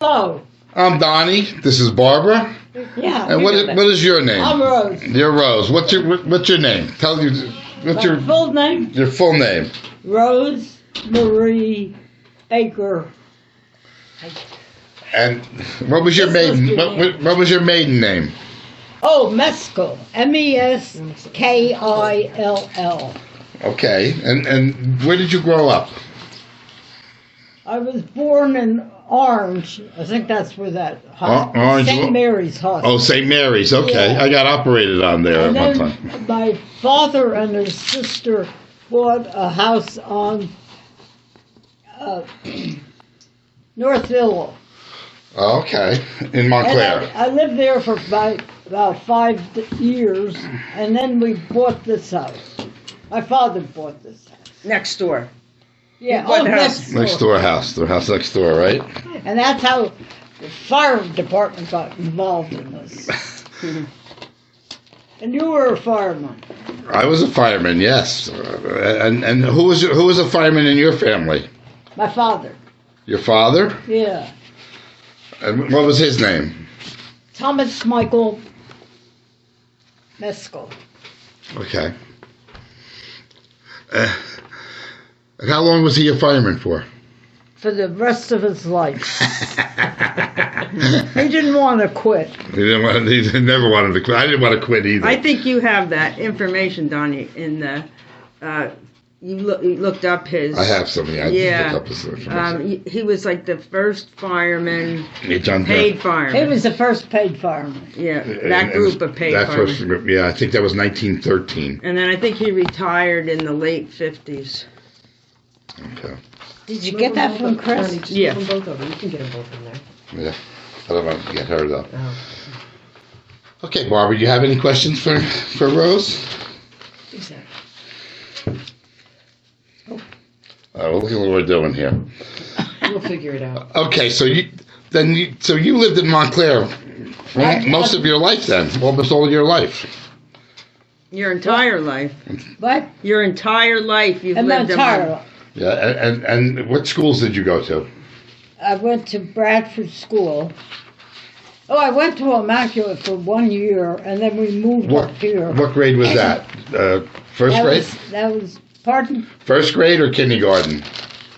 Hello. I'm Donnie. This is Barbara. Yeah. And what is your name? I'm Rose. You're Rose. What's your name? Tell you what's My full name? your full name. Rose Marie Baker. And what was your This maiden must be what was your maiden name? Oh, Meskill. Meskill. Okay. And where did you grow up? I was born in Orange. I think that's where that Orange. St. Mary's Hospital. Oh, St. Mary's. Okay. Yeah. I got operated on there And at one then time. my father and his sister bought a house on North Willow. Okay. In And Montclair. I lived there for about 5 years, and then we bought this house. My father bought this house. Next door. Yeah, bought the house. Next door house. The house next door, right? And that's how the fire department got involved in this. And you were a fireman. I was a fireman, yes. And who was a fireman in your family? My father. Your father? Yeah. And what was his name? Thomas Michael Meskill. Okay. How long was he a fireman for? For the rest of his life. He didn't want to quit. He never wanted to quit. I didn't want to quit either. I think you have that information, Donnie, in the, you looked up his. I have some. Yeah. I Yeah. just looked up his information. He was like the first fireman, Yeah, John paid He fireman. was the first paid fireman. Yeah, And- that group of paid that firemen. first group. Yeah, I think that was 1913. And then I think he retired in the late 50s. Okay. Did you get that from Chris? Yeah. From both of them. You can get them both in there. Yeah. I don't want to get her though. Oh. Okay, Barbara, you have any questions for Rose? Look at what we're doing here. We'll figure it out. Okay, so you lived in Montclair for most of your life then, almost all of your life. Your entire life. What? Your entire life you've And my lived in entire life. Yeah, and what schools did you go to? I went to Bradford School. Oh, I went to Immaculate for 1 year, and then we moved What up here. what grade was that? First grade? That was, pardon? First grade or kindergarten?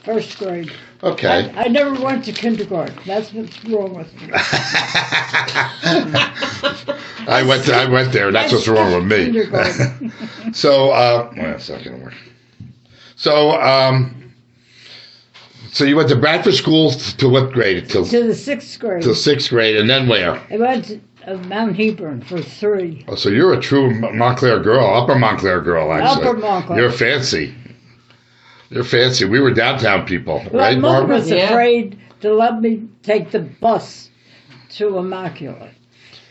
First grade. Okay. I never went to kindergarten. That's what's wrong with me. I went there. That's what's wrong with me. Kindergarten. So, well, that's not gonna work. So, so you went to Bradford School to what grade? Till To the 6th grade. sixth grade, and then where? I went to Mount Hebron for 3. Oh, so you're a true Montclair girl, Upper Montclair girl, actually. Upper Montclair. You're fancy. You're fancy. We were downtown people, My right, mother Barbara? was Yeah. afraid to let me take the bus to Immaculate.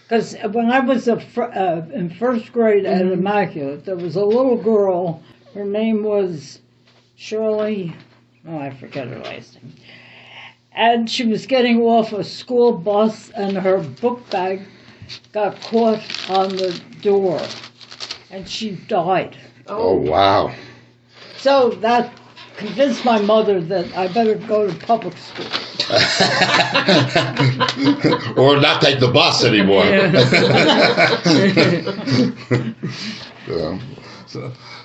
Because when I was in first grade at Immaculate, there was a little girl. Her name was Shirley. Oh, I forget her last name. And she was getting off a school bus, and her book bag got caught on the door, and she died. Oh, wow. So that convinced my mother that I better go to public school. Or not take the bus anymore.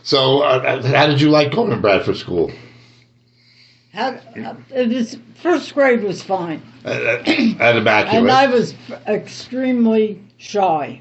So, how did you like going to Bradford School? First grade was fine, At and Immaculate. I was extremely shy.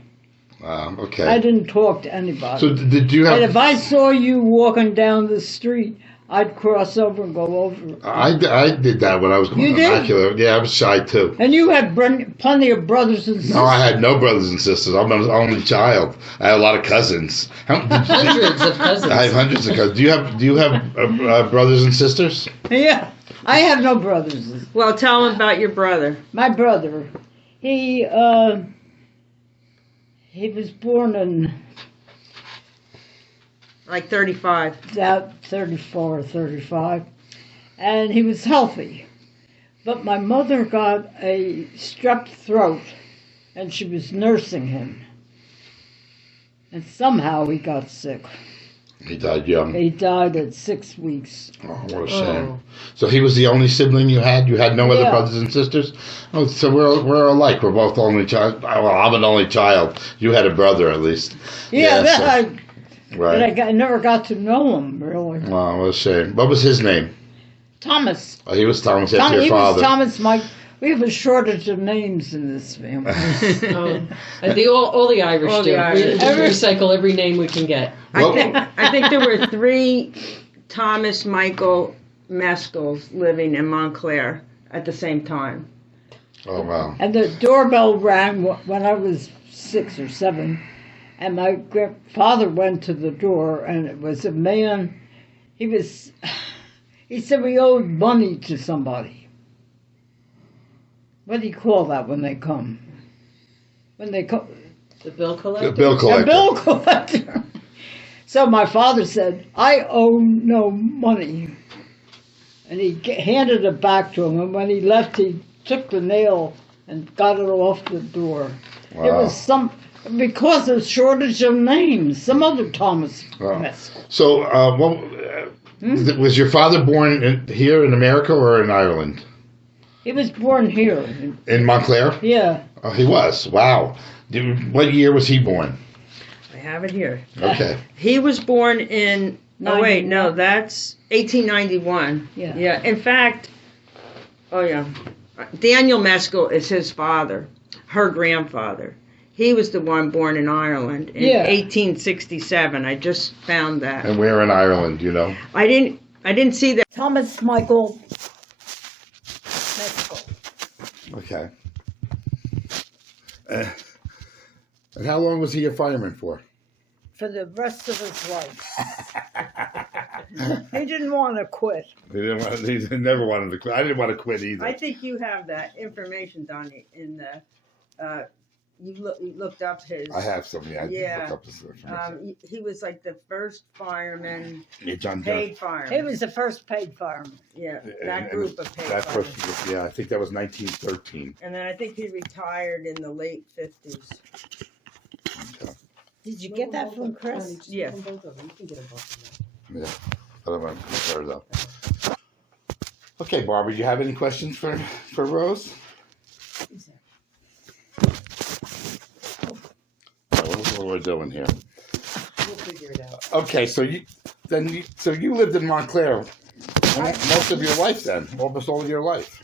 Okay. I didn't talk to anybody. So did you And have? if I saw you walking down the street, I'd cross over and go over. I did that when I was going You to did? Immaculate. Yeah, I was shy too. And you had plenty of brothers and sisters. No, I had no brothers and sisters. I'm an only child. I had a lot of cousins. Hundreds of cousins. I have hundreds of cousins. Do you have brothers and sisters? Yeah, I have no brothers. Well, tell him about your brother. My brother, he was born in Like 35. about 34 or 35, and he was healthy. But my mother got a strep throat, and she was nursing him. And somehow he got sick. He died young. He died at 6 weeks. Oh, what a shame. Oh. So he was the only sibling you had? You had no other Yeah. brothers and sisters? Oh, so we're alike. We're both only child. Well, I'm an only child. You had a brother at least. Yeah, so- but right. I never got to know him, really. Oh, what a shame. What was his name? Thomas. Oh, he was Thomas after your He father. was Thomas Mike. We have a shortage of names in this family. All the Irish All the do. Irish. We just recycle every name we can get. Well- I think there were 3 Thomas Michael Mescals living in Montclair at the same time. Oh, wow. And the doorbell rang when I was 6 or 7, and my father went to the door, and it was a man. He said we owed money to somebody. What do you call that when they come? When they come, The bill collector. The bill collector. a bill collector. So my father said, I owe no money. And he handed it back to him, and when he left, he took the nail and got it off the door. Wow. It was because of shortage of names, some other Thomas Wow. Mescal. So, was your father born here in America or in Ireland? He was born here. In Montclair? Yeah. Oh, he was. Wow. What year was he born? I have it here. Okay. He was born in. Oh wait, no, 91. that's 1891. Yeah. Yeah. In fact, Daniel Mescal is his father, her grandfather. He was the one born in Ireland in Yeah. 1867. I just found that. And where in Ireland, you know? I didn't see that. Thomas Michael Mescal. Okay. And how long was he a fireman for? For the rest of his life. He didn't want to quit. He never wanted to quit. I didn't want to quit either. I think you have that information, Donnie, in the. You looked up his. I have some, yeah. I did Yeah. look up this information. He was like the first fireman, Yeah, John paid fireman. He was the first paid fireman. Yeah, And- that and group of paid That firemen. first, yeah, I think that was 1913. And then I think he retired in the late 50s. Did you get that from Chris? Yes. You can get them both in there. Yeah, but I'm going to compare though. Okay, Barbara, you have any questions for Rose? What we're doing here? We'll figure it out. Okay, so you lived in Montclair most of your life then, almost all of your life.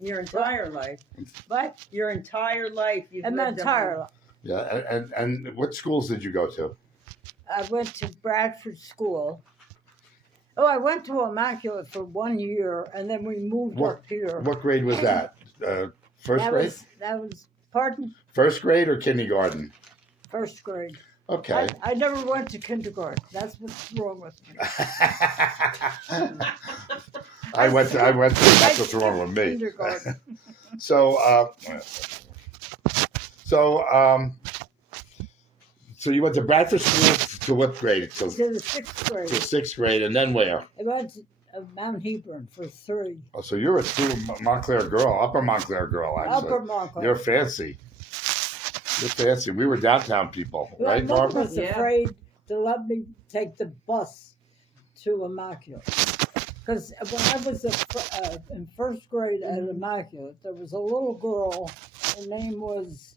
Your entire life. What? Your entire life. You've And my lived entire life. Yeah, and what schools did you go to? I went to Bradford School. Oh, I went to Immaculate for 1 year, and then we moved What- up here. What grade was that? First grade? That was, pardon? First grade or kindergarten? First grade. Okay. I never went to kindergarten. That's what's wrong with me. I went to. That's what's wrong with me. Kindergarten. So you went to Bradford School to what grade? So To the 6th grade. to 6th grade, and then where? I went to Mount Hebron for 3. Oh, so you're a true Montclair girl, upper Montclair girl, actually. Upper Montclair. You're fancy. You're fancy. We were downtown people, My right, mother Barbara? was Yeah. afraid to let me take the bus to Immaculate. Because when I was in first grade at Immaculate, there was a little girl. Her name was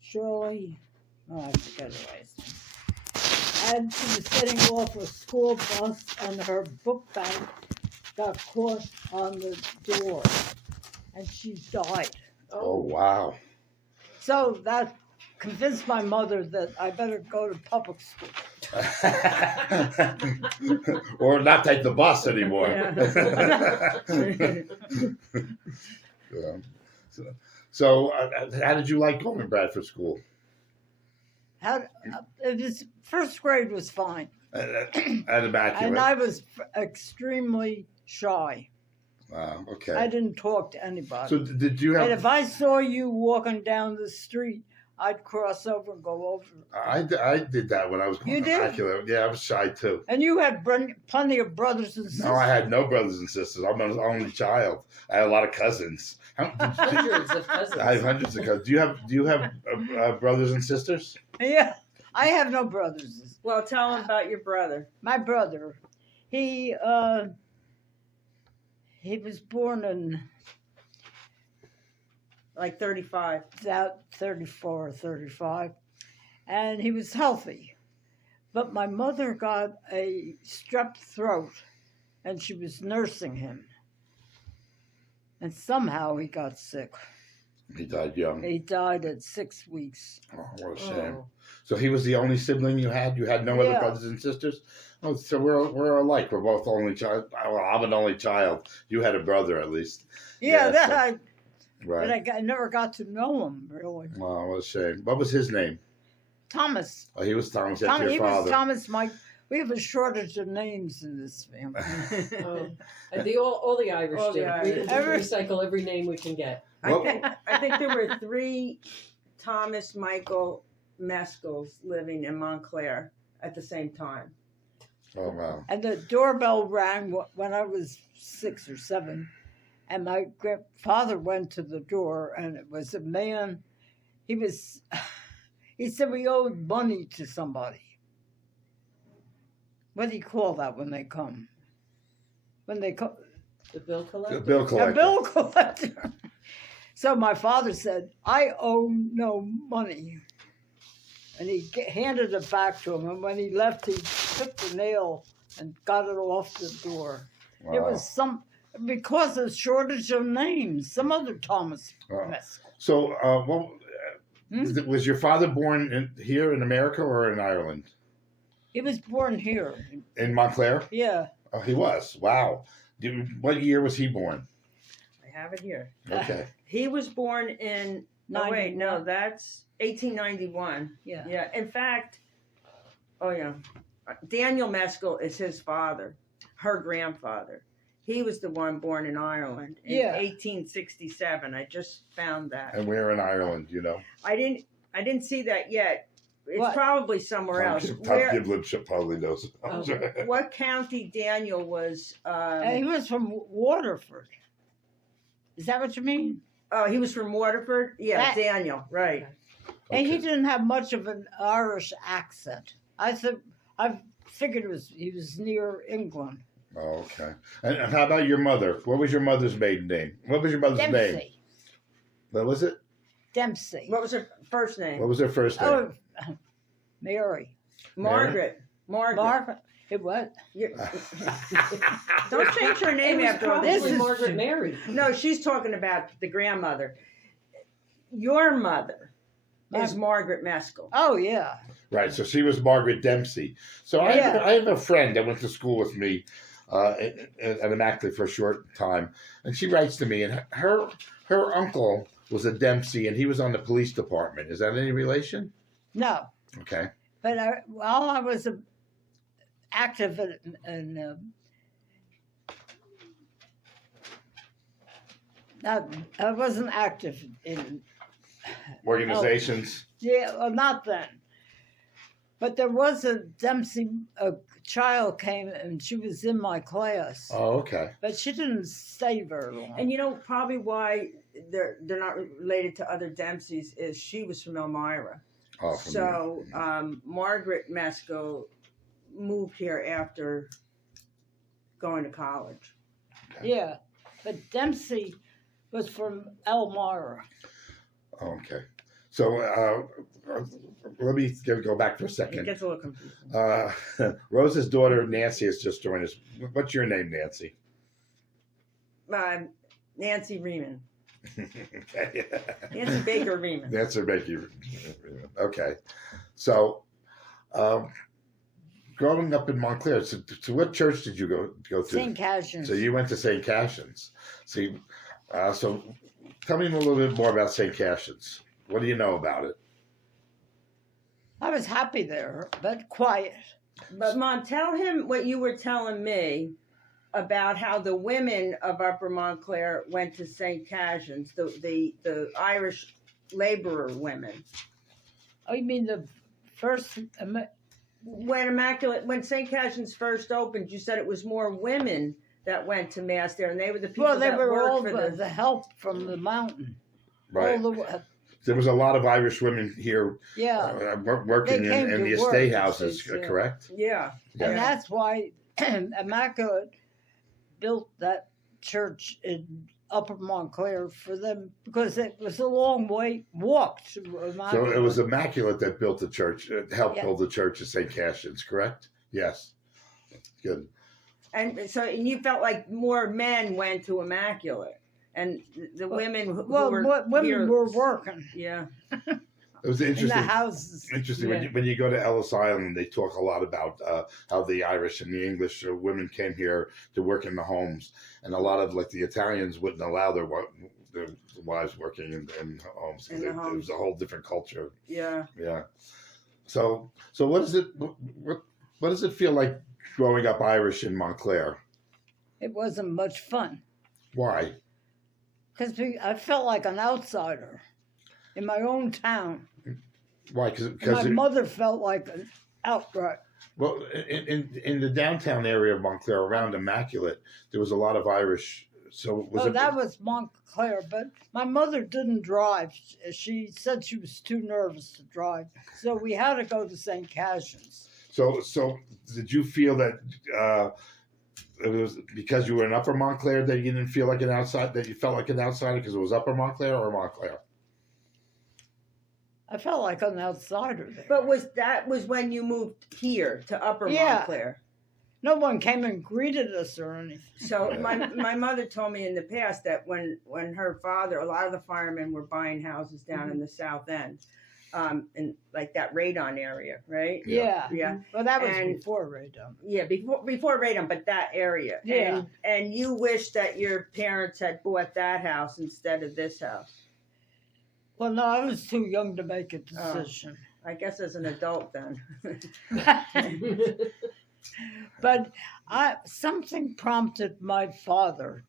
Shirley. Oh, I forget her last name. And she was getting off a school bus, and her book bag got caught on the door, and she died. Oh, wow. So that convinced my mother that I better go to public school. Or not take the bus anymore. Yeah. So, how did you like going to Bradford School? First grade was fine, At and Immaculate. I was extremely shy. Wow, I okay. didn't talk to anybody. So, did you And have... if I saw you walking down the street, I'd cross over and go over. I did that when I was going You to did? Immaculate. Yeah, I was shy too. And you had plenty of brothers and sisters. No, I had no brothers and sisters. I'm an only child. I had a lot of cousins. Hundreds of cousins. I have hundreds of cousins. Do you have brothers and sisters? Yeah, I have no brothers. Well, tell them about your brother. My brother, he was born in Like 35. about 34 or 35, and he was healthy. But my mother got a strep throat, and she was nursing him. And somehow he got sick. He died young. He died at 6 weeks. Oh, what a shame. Oh. So he was the only sibling you had? You had no other Yeah. brothers and sisters? Oh, so we're alike. We're both only child. Well, I'm an only child. You had a brother at least. Yeah, Yeah, that so- but Right. I never got to know him, really. Wow, what a shame. What was his name? Thomas. Oh, he was Thomas after He your was father. Thomas Mike. We have a shortage of names in this family. And all the Irish All do. the Irish. We recycle every name we can get. I think there were 3 Thomas Michael Mescals living in Montclair at the same time. Oh, wow. And the doorbell rang when I was 6 or 7. And my grandfather went to the door, and it was a man. He said we owed money to somebody. What do you call that when they come? When they come, The bill collector. The bill a collector. bill collector. So my father said, I owe no money. And he handed it back to him. And when he left, he took the nail and got it off the door. Wow. It was because of shortage of names, some other Thomas Wow. Mescal. So, was your father born here in America or in Ireland? He was born here. In Montclair? Yeah. Oh, he was. Wow. What year was he born? I have it here. Okay. He was born in. Oh, wait, no, 91. that's 1891. Yeah. Yeah. In fact, Daniel Mescal is his father, her grandfather. He was the one born in Ireland in Yeah. 1867. I just found that. And where in Ireland, you know? I didn't see that yet. It's What? probably somewhere else. Tom Where, Giblin probably knows. Okay. what county Daniel was? And he was from Waterford. Is that what you mean? Oh, he was from Waterford. Yeah, That- Daniel. Right. And he Okay. didn't have much of an Irish accent. I figured he was near England. Oh, okay. And how about your mother? What was your mother's maiden name? What was your mother's name? Dempsey. What was it? Dempsey. What was her first What name? was her first name? Oh, Mary. Margaret. Margaret. Margaret. It was. You're- Don't change her name It was after all probably this. is Margaret true. Mary. No, she's talking about the grandmother. Your mother is Margaret Mescal. Oh, yeah. Right, so she was Margaret Dempsey. So I have a friend that went to school with me at Immaculate for a short time, and she writes to me, and her uncle was a Dempsey, and he was on the police department. Is that any relation? No. Okay. But while I was active I wasn't active in Organizations. Yeah, well, not then. But there was a Dempsey, a child came and she was in my class, Oh, okay. but she didn't stay very long. And you know probably why they're not related to other Dempseys is she was from Elmira. Oh, from So Margaret Mescal moved here after going to college. Yeah, but Dempsey was from Elmira. Okay. So let me go back for a It second. gets a little confusing. Rose's daughter Nancy has just joined us. What's your name, Nancy? Nancy Riemann. Okay. Nancy Baker Riemann. That's a Becky. Okay. So, growing up in Montclair, so what church did you go to? St. Cassian's. So you went to St. Cassian's. See, so tell me a little bit more about St. Cassian's. What do you know about it? I was happy there, but quiet. But Mom, tell him what you were telling me about how the women of Upper Montclair went to St. Cassian's, the Irish laborer women. Oh, you mean the first? When St. Cassian's first opened, you said it was more women that went to mass there, and they were the people Well, they that were worked all for the help from the mountain. Right. All the, there was a lot of Irish women here Yeah. working They came in the to work, estate it houses, says, yeah. correct? Yeah. And that's why Immaculate built that church in Upper Montclair for them, because it was a long way walk to Immaculate. So it was Immaculate that built the church, helped Yeah. build the church at St. Cassian's, correct? Yes. Good. And so, and you felt like more men went to Immaculate, and the women who were women here, were working yeah. It was in the interesting. houses. Interesting Yeah. when you go to Ellis Island, they talk a lot about how the Irish and the English women came here to work in the homes, and a lot of like the Italians wouldn't allow their wives working in homes. 'Cause In the it was homes. a whole different culture. Yeah. Yeah. So what is it? What does it feel like growing up Irish in Montclair? It wasn't much fun Why? because I felt like an outsider in my own town. Why? And my Because mother felt like an outright. well, in the downtown area of Montclair, around Immaculate, there was a lot of Irish. So was it? That was Montclair, but my mother didn't drive. She said she was too nervous to drive, so we had to go to St. Cassian's. So did you feel that it was because you were in Upper Montclair that you didn't feel like an outside, that you felt like an outsider because it was Upper Montclair or Montclair? I felt like an outsider there. But was when you moved here to Upper Yeah. Montclair? No one came and greeted us or anything. So my mother told me in the past that when her father, a lot of the firemen were buying houses down in the South End, in like that radon area, right? Yeah. Yeah. Well, that was And- before radon. Yeah, before radon, but that area. Yeah. And you wish that your parents had bought that house instead of this house. Well, no, I was too young to make a Oh. decision. I guess as an adult then. But something prompted my father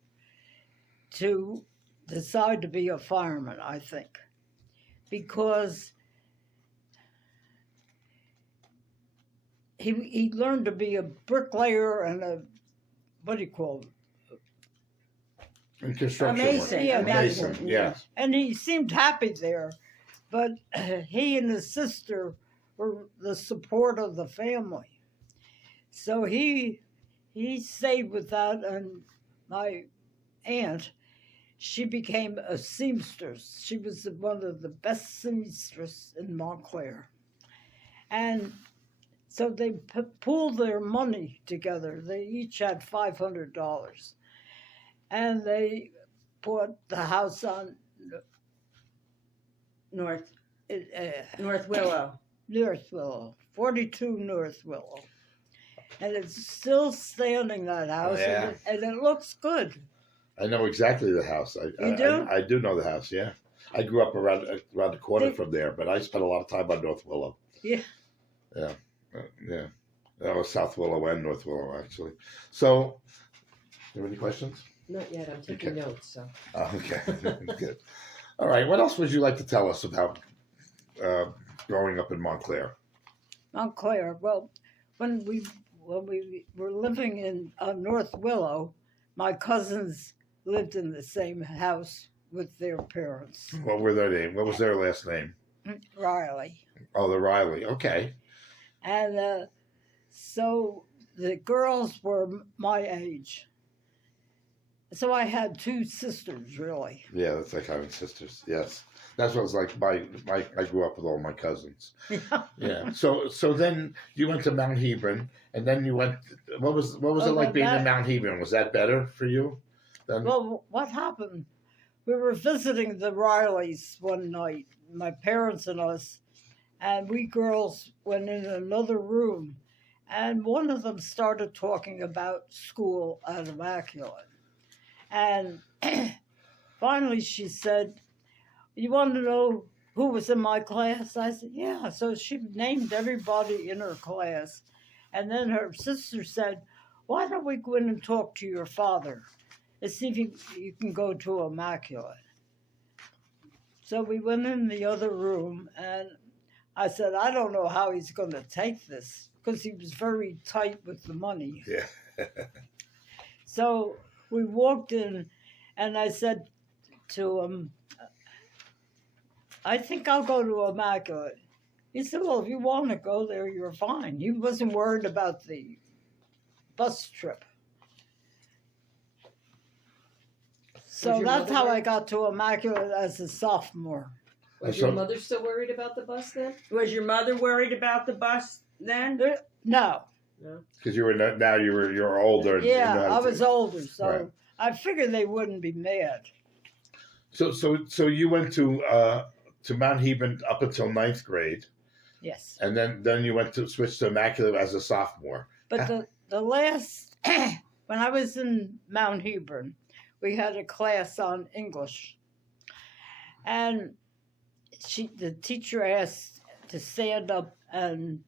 to decide to be a fireman, I think, because he learned to be a bricklayer and a, what do you call it? In construction Amazing, work. Yeah, Amazing. amazing, Yes. And he seemed happy there, but he and his sister were the support of the family. So he stayed with that, and my aunt, she became a seamstress. She was one of the best seamstresses in Montclair. And so they pooled their money together. They each had $500. And they bought the house on North North Willow. Willow, 42 North Willow. And it's still standing, that house, Yeah. and it looks good. I know exactly the house. You do? I do know the house, yeah. I grew up around the corner Did- from there, but I spent a lot of time on North Willow. Yeah. Yeah. Yeah. That was South Willow and North Willow, actually. So, do you have any questions? Not yet. I'm taking Okay. notes. So Oh, okay. Good. All right. What else would you like to tell us about growing up in Montclair? Montclair. Well, when we were living in North Willow, my cousins lived in the same house with their parents, What were their name? What was their last name? Riley. Oh, the Riley. Okay. And so the girls were my age. So I had two sisters, really. Yeah, that's like having sisters. Yes, that's what it was like. I grew up with all my cousins. Yeah. So then you went to Mount Hebron, and then you went. What was it like well, being in that- Mount Hebron? Was that better for you? Than, Well, what happened? We were visiting the Rileys one night, my parents and us, and we girls went in another room, and one of them started talking about school at Immaculate. And finally she said, "You want to know who was in my class?" I said, "Yeah." So she named everybody in her class. And then her sister said, "Why don't we go in and talk to your father and see if you can go to Immaculate?" So we went in the other room, and I said, "I don't know how he's going to take this," because he was very tight with the money. Yeah. So we walked in, and I said to him, I think I'll go to Immaculate. He said, well, if you want to go there, you're fine. He wasn't worried about the bus trip. So your that's mother how I worried? got to Immaculate as a sophomore. Was So- your mother still worried about the bus then? Was your mother worried about the bus then? No, Because you were now you're older. and you yeah, know how I to- was older, so Right. I figured they wouldn't be mad. So you went to Mount Hebron up until 9th grade, Yes, and then you went to switch to Immaculate as a sophomore. but the last when I was in Mount Hebron, we had a class on English, and the teacher asked to stand up and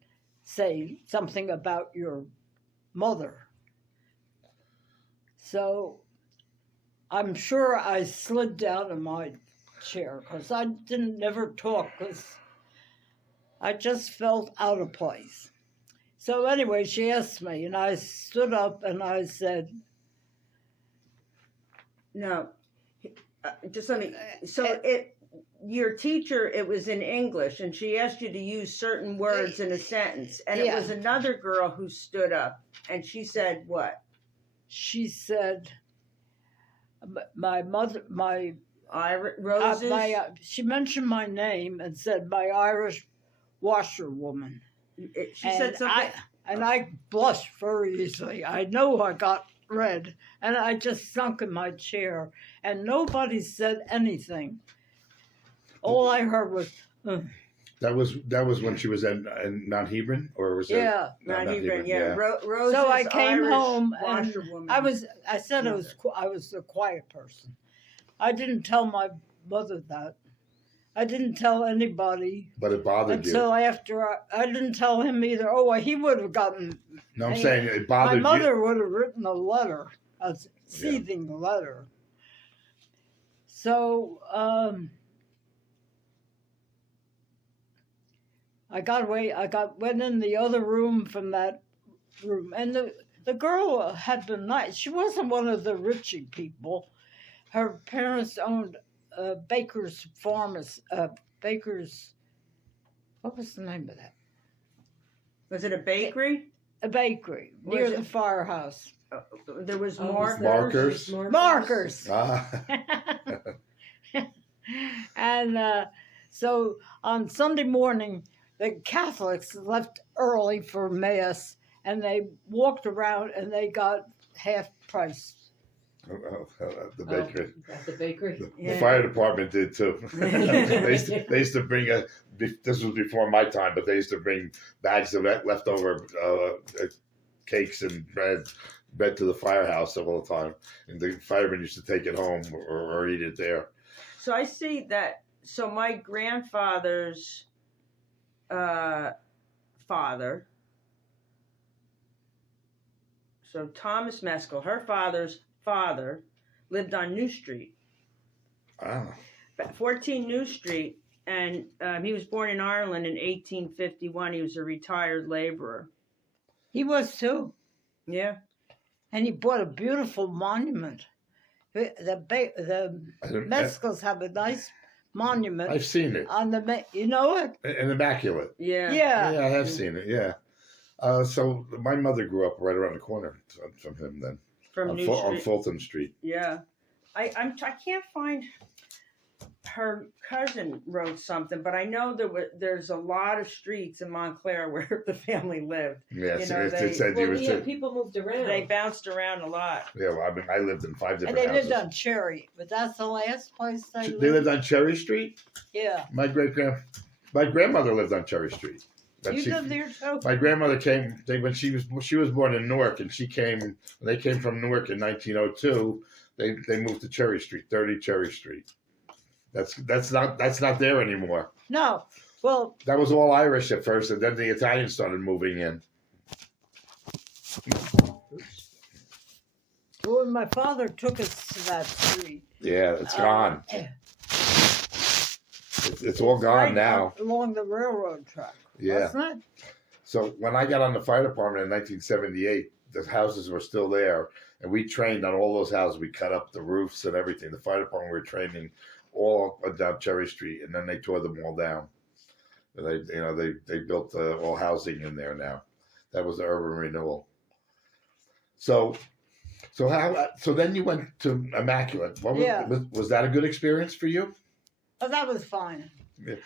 say something about your mother. So I'm sure I slid down in my chair because I didn't never talk because I just felt out of place. So anyway, she asked me, and I stood up and I said, No. Just let me. So Uh, your teacher, it was in English, and she asked you to use certain words in a sentence, and it Yeah. was another girl who stood up, and she said what? she said, my mother, Roses. she mentioned my name and said my Irish washerwoman. She said something. I blushed very easily. I know I got red, and I just sunk in my chair, and nobody said anything. All I heard was, That was when she was in Mount Hebron, or was it? yeah. No, Not Mount even, Hebron, yeah. Roses. So I came Irish home and washerwoman. I said I was a quiet person. I didn't tell my mother that. I didn't tell anybody But it bothered until you. after I didn't tell him either. Oh, well, he would have gotten. No, I'm I- saying it My bothered mother would have written a letter, a seething letter. So I got away. Went in the other room from that room, and the girl had been nice. She wasn't one of the richy people. Her parents owned Baker's Farmers. Baker's. What was the name of that? Was it a bakery? A bakery Was near it- the firehouse. There was Oh, more. was there- Markers. was Markers. you. And so on Sunday morning, the Catholics left early for Mass, and they walked around and they got half price. The bakery. At the bakery. The Yeah. fire department did too. they used to bring this was before my time, but they used to bring bags of leftover cakes and bread to the firehouse all the time, and the firemen used to take it home or eat it there. So I see that. So my grandfather's father. So Thomas Meskel, her father's father, lived on New Street, Ah, 14 New Street, and he was born in Ireland in 1851. He was a retired laborer. He was too, Yeah. and he bought a beautiful monument. The I don't- Mexicans have a nice monument I've seen it. on the. You know it? An immaculate. Yeah. Yeah. Yeah, I have seen it. Yeah. So my mother grew up right around the corner from him then From on, New on Street. Fulton Street. Yeah. I can't find her cousin wrote something, but I know there's a lot of streets in Montclair where the family lived. Yes, You know, it they- said you Well, was. yeah, people moved around. They bounced around a lot. Yeah, well, I mean, I lived in 5 And different they houses. lived on Cherry, but that's the last place they lived. They lived on Cherry Street. Yeah. My grandmother lived on Cherry Street. But You she- lived there too? My grandmother came when she was born in Newark, and when they came from Newark in 1902. They moved to Cherry Street, 30 Cherry Street. That's not there anymore. No. Well, That was all Irish at first, and then the Italians started moving in. when my father took us to that street. Yeah, it's gone. eh, It's all gone right now. up along the railroad track. Yeah. Wasn't it? So when I got on the fire department in 1978, the houses were still there, and we trained on all those houses. We cut up the roofs and everything. The fire department we were training all up and down Cherry Street, and then they tore them all down. They built all housing in there now. That was the urban renewal. So then you went to Immaculate. Yeah. Was that a good experience for you? Oh, that was fine. Yeah.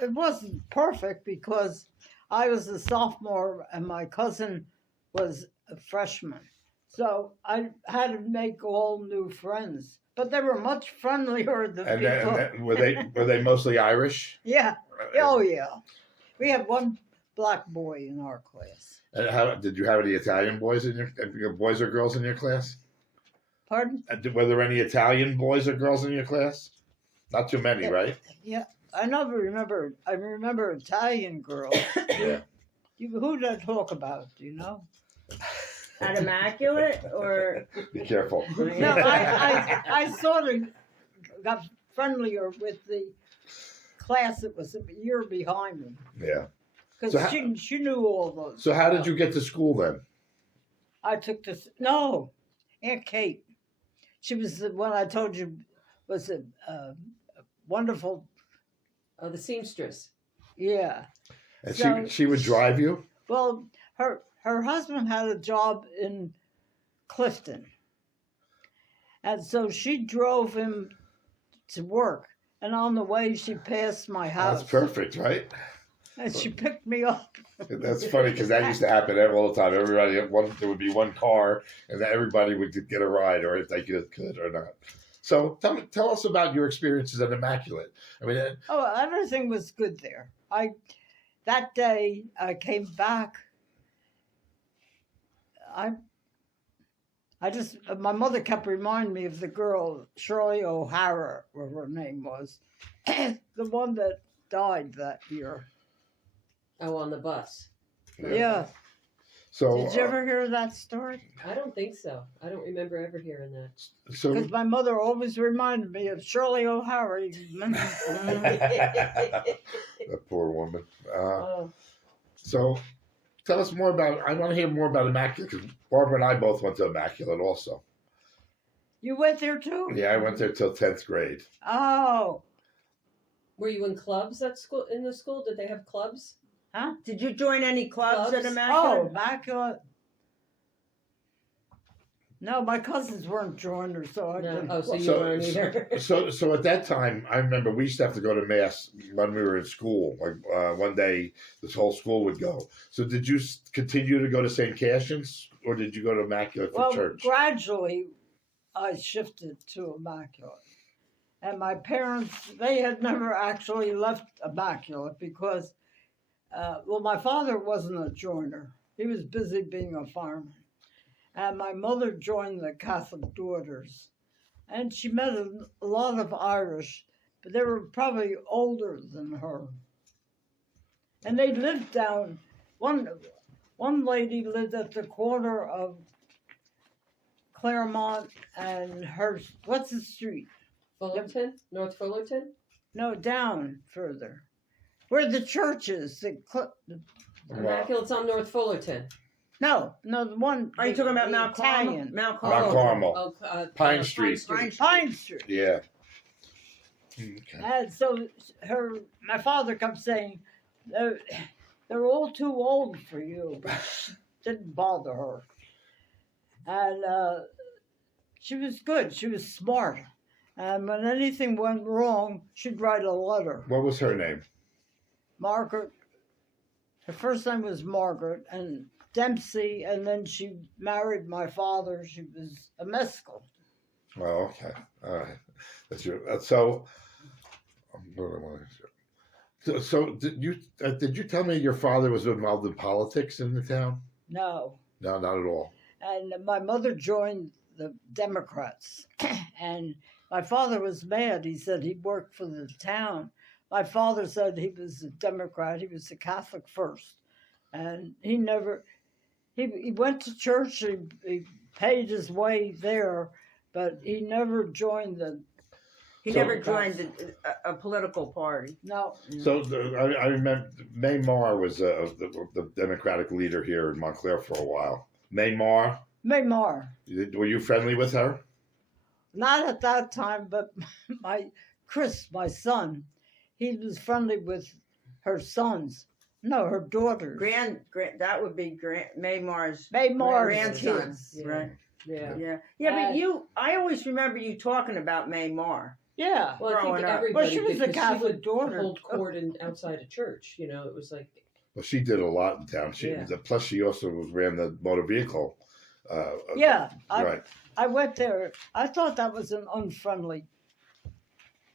It wasn't perfect because I was a sophomore and my cousin was a freshman. So I had to make all new friends. But they were much friendlier than And people. then, were they mostly Irish? Yeah. Oh, yeah. We had one black boy in our class. And how did you have any Italian boys in your boys or girls in your class? Pardon? Were there any Italian boys or girls in your class? Not too many, Yeah. right? Yeah. I remember Italian girls. Yeah. Who did I talk about? Do you know? At Immaculate or Be careful. No, I sort of got friendlier with the class that was a year behind me Yeah. because So how- she knew all those. So how did you get to school then? I took this. No, Aunt Kate. She was the one I told you was a wonderful. Oh, the seamstress. Yeah. And So- she would drive you? Well, her husband had a job in Clifton, and so she drove him to work. And on the way, she passed my house. That's perfect, right? And she picked me up. That's funny because that used to happen all the time. There would be one car, and then everybody would get a ride, or if they could or not. So tell us about your experiences at Immaculate. I mean, Oh, everything was good there. That day I came back. My mother kept reminding me of the girl Shirley O'Hara, whatever her name was, the one that died that year. Oh, on the bus. Yeah. so Did you ever hear that story? I don't think so. I don't remember ever hearing that. so Because my mother always reminded me of Shirley O'Hara. that poor woman. Oh, So tell us more about. I want to hear more about Immaculate because Barbara and I both went to Immaculate also. You went there too? Yeah, I went there till 10th grade. Oh, were you in clubs at school? In the school, did they have clubs? did you join any clubs at Clubs? Immaculate? Immaculate. No, my cousins weren't joiners, so I No. didn't. Oh, so you So- weren't either. So at that time, I remember we used to have to go to mass when we were in school. Like one day, this whole school would go. So did you continue to go to St. Cassian's, or did you go to Immaculate for Well, church? gradually, I shifted to Immaculate. And my parents, they had never actually left Immaculate because, my father wasn't a joiner. He was busy being a fireman. And my mother joined the Catholic Daughters. And she met a lot of Irish, but they were probably older than her. And they lived down, one lady lived at the corner of Claremont and Hearst. What's the street? Fullerton? North Fullerton? No, down further. Where the church is. Immaculate's on North Fullerton. No, the one. Are you talking about the Mount Carmel? Italian. Mount Mount Carmel. Carmel. Oh, Pine Street. Pine Street. Yeah. Okay. And so my father kept saying, they're all too old for you, but didn't bother her. And she was good. She was smart. And when anything went wrong, she'd write a letter. What was her name? Margaret. Her first name was Margaret, and Dempsey, and then she married my father. She was a mescal. Oh, okay. All right. So did you tell me your father was involved in politics in the town? No. No, not at all. And my mother joined the Democrats. And my father was mad. He said he worked for the town. My father said he was a Democrat. He was a Catholic first. And he went to church. He paid his way there, but he never joined He So- never joined a political party. no. So I remember May Marr was the Democratic leader here in Montclair for a while. May Marr, Maymar. were you friendly with her? not at that time, but my Chris, my son, he was friendly with her sons. No, her daughters. That would be Maymar's Maymar's grandson, kids. right? Yeah. Yeah, but And- I always remember you talking about Maymar. Yeah. Well, I Growing think up. everybody Well, she was did, a 'cause Catholic she would daughter. hold court outside a church. You know, it was like Well, she did a lot in town. Yeah. Plus she also ran the motor vehicle. Yeah. Right. I went there. I thought that was an unfriendly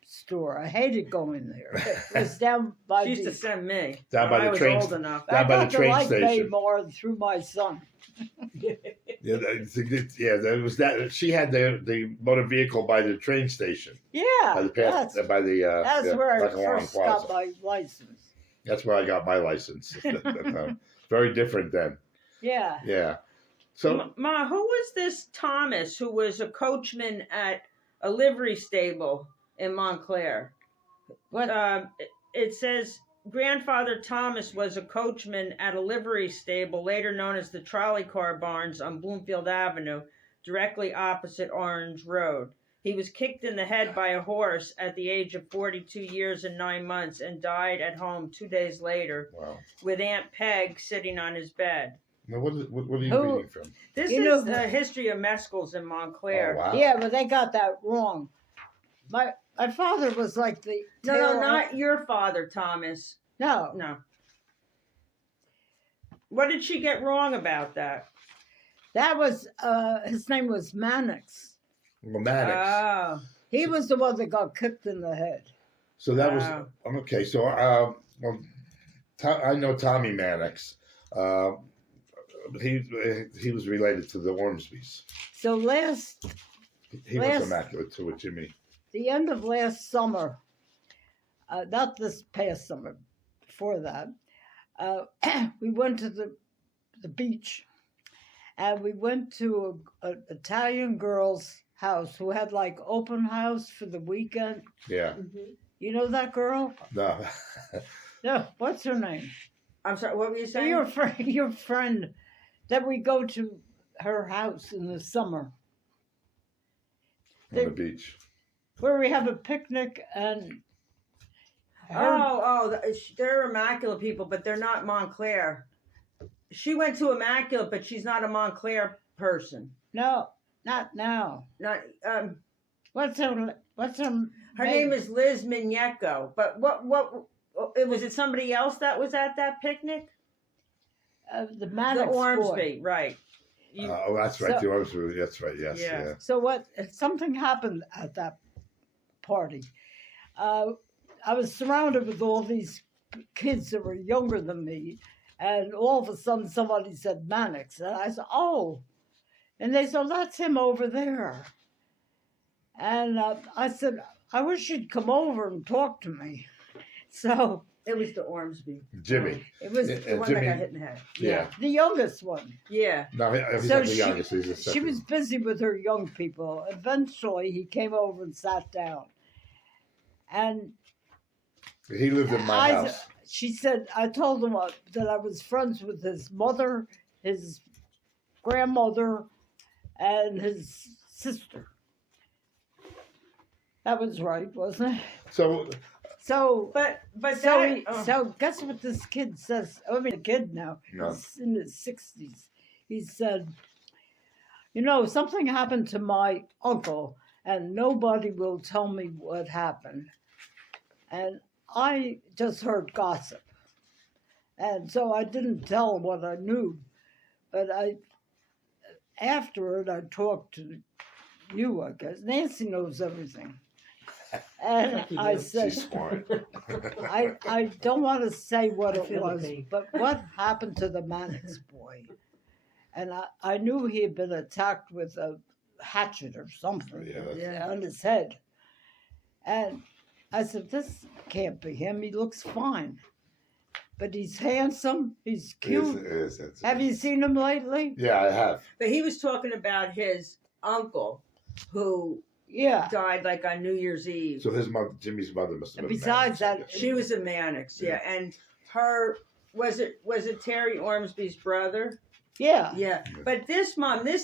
store. I hated going there. It was down by She used to the. send me. Down when by I the was train old enough. down I by the got to train like station. Maymar through my son. Yeah, there was that. She had the motor vehicle by the train station, Yeah. by the path, That's, by the that's where I Lackawanna first Plaza. got my license. That's where I got my license. Very different then. Yeah. Yeah. So Ma, who was this Thomas who was a coachman at a livery stable in Montclair? What? It says grandfather Thomas was a coachman at a livery stable, later known as the Trolley Car Barns on Bloomfield Avenue, directly opposite Orange Road. He was kicked in the head by a horse at the age of 42 years and 9 months and died at home 2 days later wow. with Aunt Peg sitting on his bed. Now what are you Who- reading from? This You is know- the history of Mescals in Montclair. Oh, wow. Yeah, but they got that wrong. My father was like the No, tail- not your father, Thomas. no. No. What did she get wrong about that? That was his name was Mannix. Well, Maddox. Oh, He was the one that got kicked in the head. So that Wow. was okay. So well, I know Tommy Mannix. He was related to the Ormsbys. So He was Last- immaculate too with Jimmy. the end of last summer, not this past summer, before that, we went to the beach, and we went to an Italian girl's house who had like open house for the weekend. Yeah. You know that girl? No. No, what's her name? I'm sorry. What were you saying? Your friend that we go to her house in the summer, On the beach. where we have a picnic and. They're Immaculate people, but they're not Montclair. She went to Immaculate, but she's not a Montclair person. No, not now. Not What's her? her name is Liz Mignecco. But what was it? Somebody else that was at that picnic? The The Maddox boy. Ormsby, right? Oh, that's right. So- the Ormsby. That's right. Yes. Yeah. Yeah. So something happened at that party. I was surrounded with all these kids that were younger than me, and all of a sudden somebody said Mannix, and I said, "Oh," and they said, "That's him over there." And I said, "I wish you'd come over and talk to me." So It was the Ormsby. Jimmy. it was Yeah. The one Jimmy- that got hit in the head. Yeah. the youngest one. Yeah. No, he's So not the youngest. He's the She second. was busy with her young people. Eventually, he came over and sat down. And He lived in my house. she said, I told him that I was friends with his mother, his grandmother, and his sister. That was right, wasn't it? So So, But so, that, oh. so guess what this kid says? I mean, a kid now. No. He's in his 60s. He said, something happened to my uncle, and nobody will tell me what happened. And I just heard gossip. And so I didn't tell what I knew. But afterward, I talked to you, I guess. Nancy knows everything. And Lucky I you. said, she's smart. I don't want to say what I it feel the was, pain. but what happened to the Mannix boy? And I knew he had been attacked with a hatchet or something Yeah, that's- on his head. And I said, this can't be him. He looks fine. But he's handsome. He's cute. It is, it's- Have you seen him lately? Yeah, I have. But he was talking about his uncle who Yeah. died like on New Year's Eve. So his mother, Jimmy's mother, must have And been. besides Mannix, I that, guess. She was a Mannix, yeah. And her was it Terry Ormsby's brother? Yeah. Yeah, but this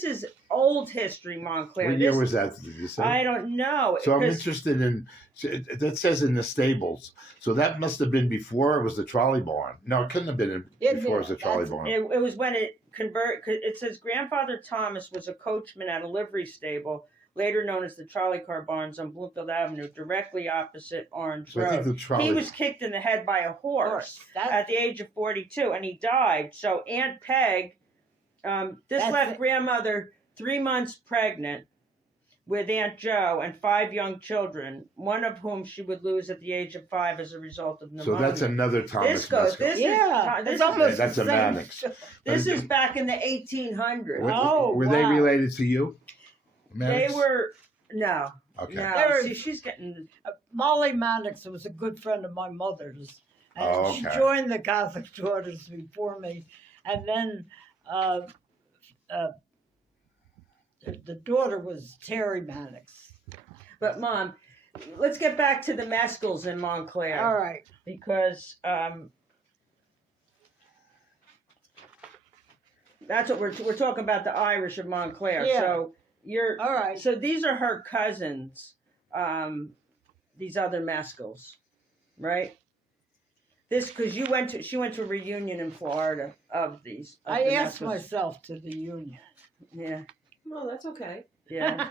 is old history, Montclair. What year This- was that? Did you say? I don't know. So I'm 'cause interested in that says in the stables. So that must have been before it was the trolley barn. No, it couldn't have been before it was the trolley that's- barn. It was when it it says grandfather Thomas was a coachman at a livery stable, later known as the trolley car barns on Bloomfield Avenue, directly opposite Orange So I think Road. the trolley. He was kicked in the head by a horse That, at the age of 42, and he died. So Aunt Peg, this That's left it. grandmother 3 months pregnant with Aunt Joe and 5 young children, one of whom she would lose at the age of 5 as a result of pneumonia. So that's another Thomas. This goes. Mescal. This yeah, is. This it's is almost that's the a same. Mannix. this is back in the 1800s. Were they wow. related to you? They Mannix? were no, Okay. no. They're- See, she's getting. Molly Mannix was a good friend of my mother's, and Oh, she okay. joined the Catholic Daughters before me, and then the daughter was Terry Mannix. But Mom, let's get back to the Mescals in Montclair All right. because that's what we're talking about, the Irish of Montclair. Yeah. So you're All right. So these are her cousins, these other Mescals, right? This because she went to a reunion in Florida of these. Of I the asked Mescals. myself to the union. Yeah, No, that's okay. yeah.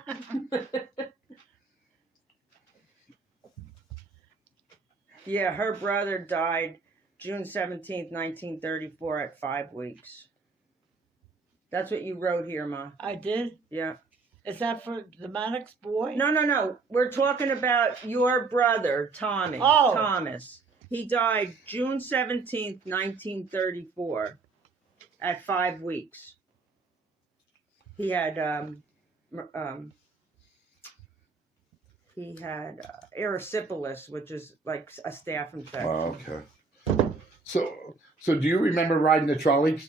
Yeah, her brother died June 17th, 1934 at 5 weeks. That's what you wrote here, Ma. I did. Yeah. Is that for the Mannix boy? No. We're talking about your brother, Tommy. Oh. Thomas. He died June 17th, 1934 at 5 weeks. He had erysipelas, which is like a staph infection. Oh, okay. So do you remember riding the trolley?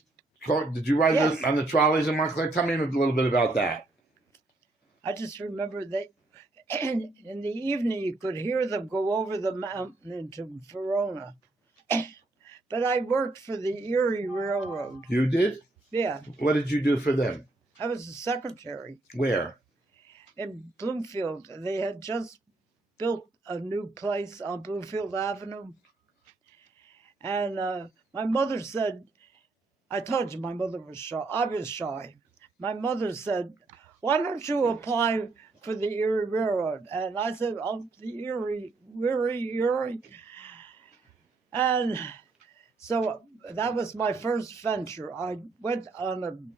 Did you ride Yes. on the trolleys in Montclair? Tell me a little bit about that. I just remember that in the evening you could hear them go over the mountain into Verona. But I worked for the Erie Railroad. You did? Yeah, What did you do for them? I was a secretary Where? in Bloomfield. They had just built a new place on Bloomfield Avenue. And my mother said, I told you my mother was shy. I was shy. My mother said, why don't you apply for the Erie Railroad? And I said, oh, the Erie. And so that was my first venture. I went on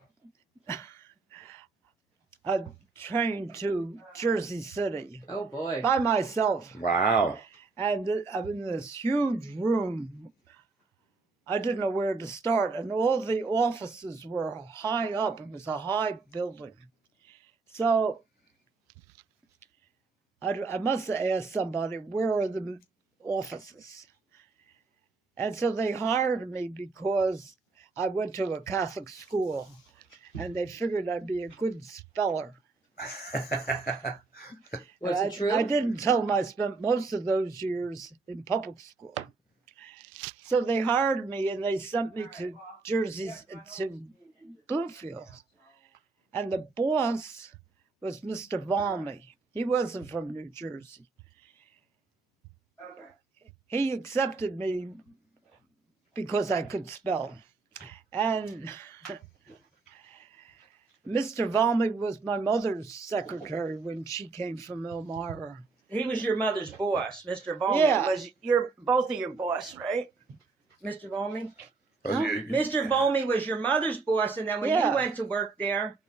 a train to Jersey City Oh boy. by myself. Wow. And I'm in this huge room. I didn't know where to start. And all the offices were high up. It was a high building. So I must have asked somebody, where are the offices? And so they hired me because I went to a Catholic school. And they figured I'd be a good speller. Was I, it true? I didn't tell them I spent most of those years in public school. So they hired me and they sent me to to Bloomfield. And the boss was Mr. Valmy. He wasn't from New Jersey. He accepted me because I could spell. And Mr. Valmy was my mother's secretary when she came from Elmira. He was your mother's boss. Mr. Volmy Yeah. was both of your boss, right? Mr. Volmy? Oh, Mr. Volmy was your mother's boss, and then when Yeah. you went to work there,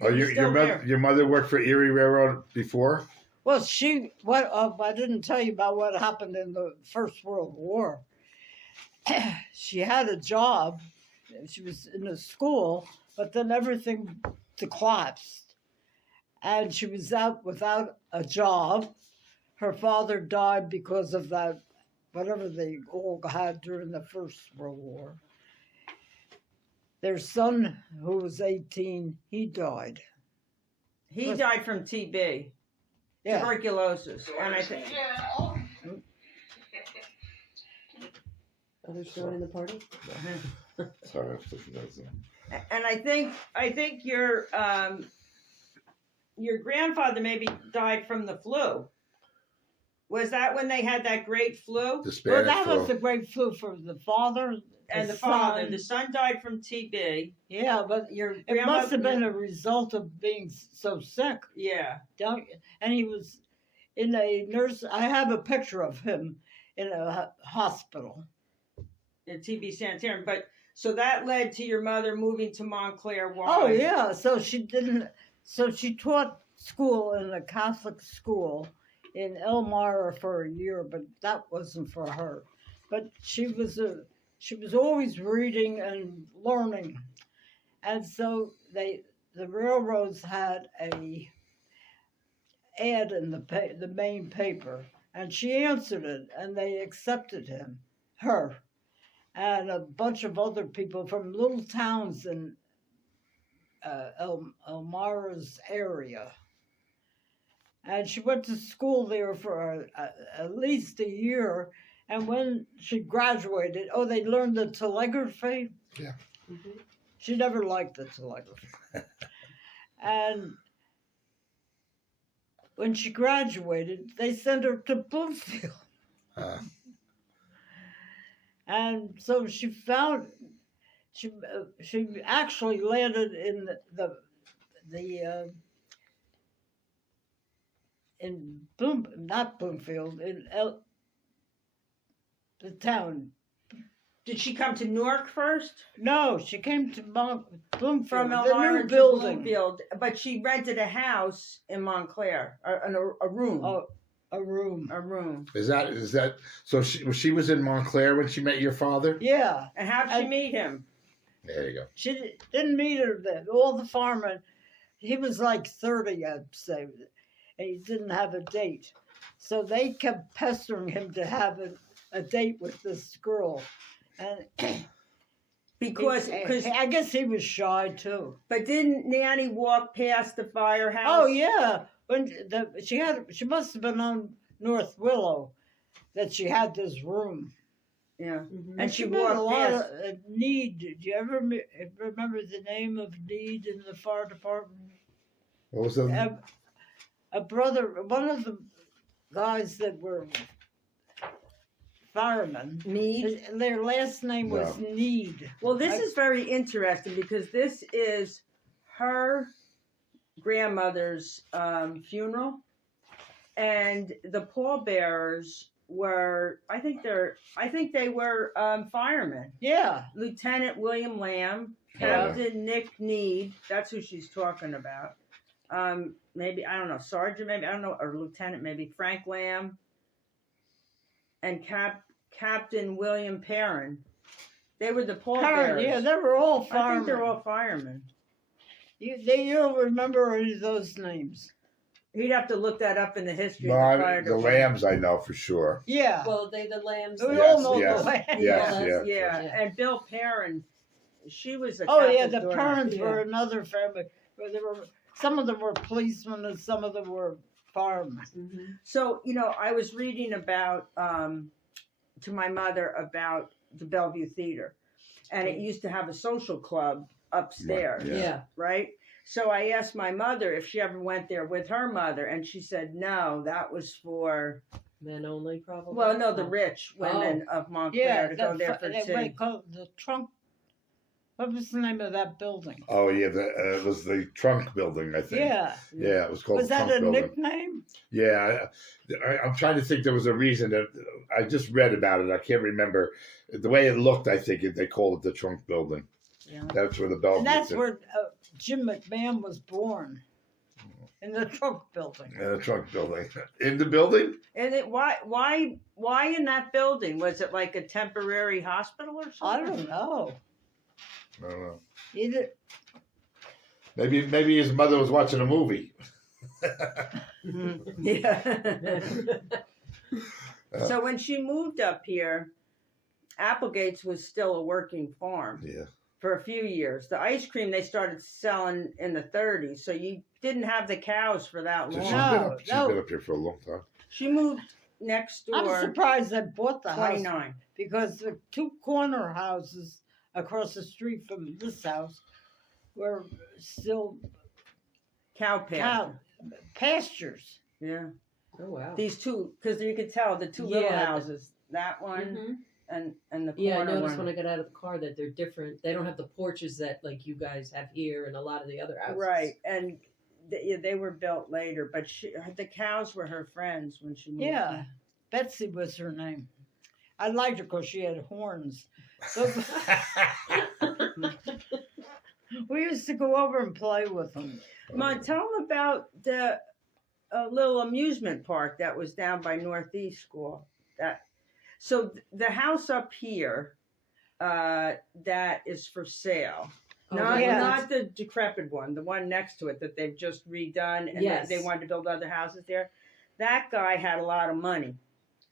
Oh, He's still there. your mother worked for Erie Railroad before? Well, I didn't tell you about what happened in the First World War. She had a job. She was in a school, but then everything collapsed. And she was out without a job. Her father died because of that, whatever they all had during the First World War. Their son, who was 18, he died. he died from TB, Yeah. tuberculosis, and I think Others joining the party? Sorry, I was looking at that. And I think your grandfather maybe died from the flu. Was that when they had that great flu? The Well, Spanish that flu. was the great flu for the father And the son. father, the son died from TB. Yeah, but Your it must have been grandmother- a result of being so sick. Yeah. Don't and he was in a nurse. I have a picture of him in a hospital. The TB sanitarium. But so that led to your mother moving to Montclair. Why? Oh yeah, so she didn't. So she taught school in a Catholic school in Elmira for a year, but that wasn't for her. But she was always reading and learning, and so the railroads had a ad in the main paper, and she answered it, and they accepted her, and a bunch of other people from little towns in Elmira's area. And she went to school there for at least a year. And when she graduated, they learned the telegraphy. Yeah. Mhm. She never liked the telegraphy. And when she graduated, they sent her to Bloomfield. Uh, And so she actually landed in not Bloomfield, the town. Did she come to Newark first? No, she came to Bloomfield, From the Elmira new to building. Bloomfield, but she rented a house in Montclair, a room. Oh, a room. A room. is that so? She was in Montclair when she met your father. Yeah, And how'd she meet him? There you go. she didn't meet her then. All the farmers, he was like 30, I'd say, and he didn't have a date. So they kept pestering him to have a date with this girl. And Because I guess he was shy too. but didn't Nanny walk past the firehouse? Oh yeah, when she must have been on North Willow that she had this room. Yeah. Mhm. And she met a walked lot past. of Need. Do you ever remember the name of Need in the fire department? What was the? A brother, one of the guys that were firemen. Need. Their last name was Need. Well, this is very interesting because this is her grandmother's funeral, and the pallbearers were. I think they were firemen. Yeah. Lieutenant William Lamb, Yeah. Captain Nick Need. That's who she's talking about. Maybe I don't know, Sergeant. Maybe I don't know, or Lieutenant. Maybe Frank Lamb. And Captain William Perrin. They were the pallbearers. Yeah, they were all I firemen. think they're all firemen. You don't remember any of those names? He'd have to look that up in the history No, of the fire the department. Lambs I know for sure. Yeah. Well, they the lambs. We Yes, all know yes, the Lambs. yes, Well, yeah. Yeah, and Bill Perrin, she was a Oh yeah, Catholic the daughter. parents Yeah. were another family. Where there were some of them were policemen and some of them were firemen. Mhm. So, I was reading about, to my mother about the Bellevue Theater. And it used to have a social club upstairs, Right, Yeah. right? So I asked my mother if she ever went there with her mother, and she said no, that was for, Men only, probably. well, no, the Oh. rich women of Montclair Yeah, to go there for they tea. called the trunk. What was the name of that building? Oh yeah, it was the Trunk Building, I think. Yeah. Yeah, it was called Was the that Trunk a Building. nickname? Yeah, I'm trying to think. There was a reason that I just read about it. I can't remember the way it looked. I think they called it the Trunk Building. Yeah. That's where the Bellevue. And that's where Jim McMahon was born. Oh. In the trunk building. The Trunk Building. In the building? And why in that building? Was it like a temporary hospital or something? I don't know. I don't know. Either Maybe his mother was watching a movie. Yeah. So when she moved up here, Applegate's was still a working farm Yeah. for a few years. The ice cream they started selling in the 30s, so you didn't have the cows for that So long. she's been up here for a long time. She moved next I'm door, surprised they bought the house 29. because the two corner houses across the street from this house were still Cow pasture. cow pastures. Yeah. Oh wow. These two, because you could tell the two little Yeah. houses. That one Mhm. and the Yeah, I corner noticed one. when I got out of the car that they're different. They don't have the porches that like you guys have here and a lot of the other houses. Right, and they were built later, but the cows were her friends when she moved. Yeah, Betsy was her name. I liked her because she had horns. So we used to go over and play with them. Ma, tell them about the little amusement park that was down by Northeast School. The house up here that is for sale. Oh, Not yeah. not the decrepit one, the one next to it that they've just redone and Yes. they wanted to build other houses there. That guy had a lot of money,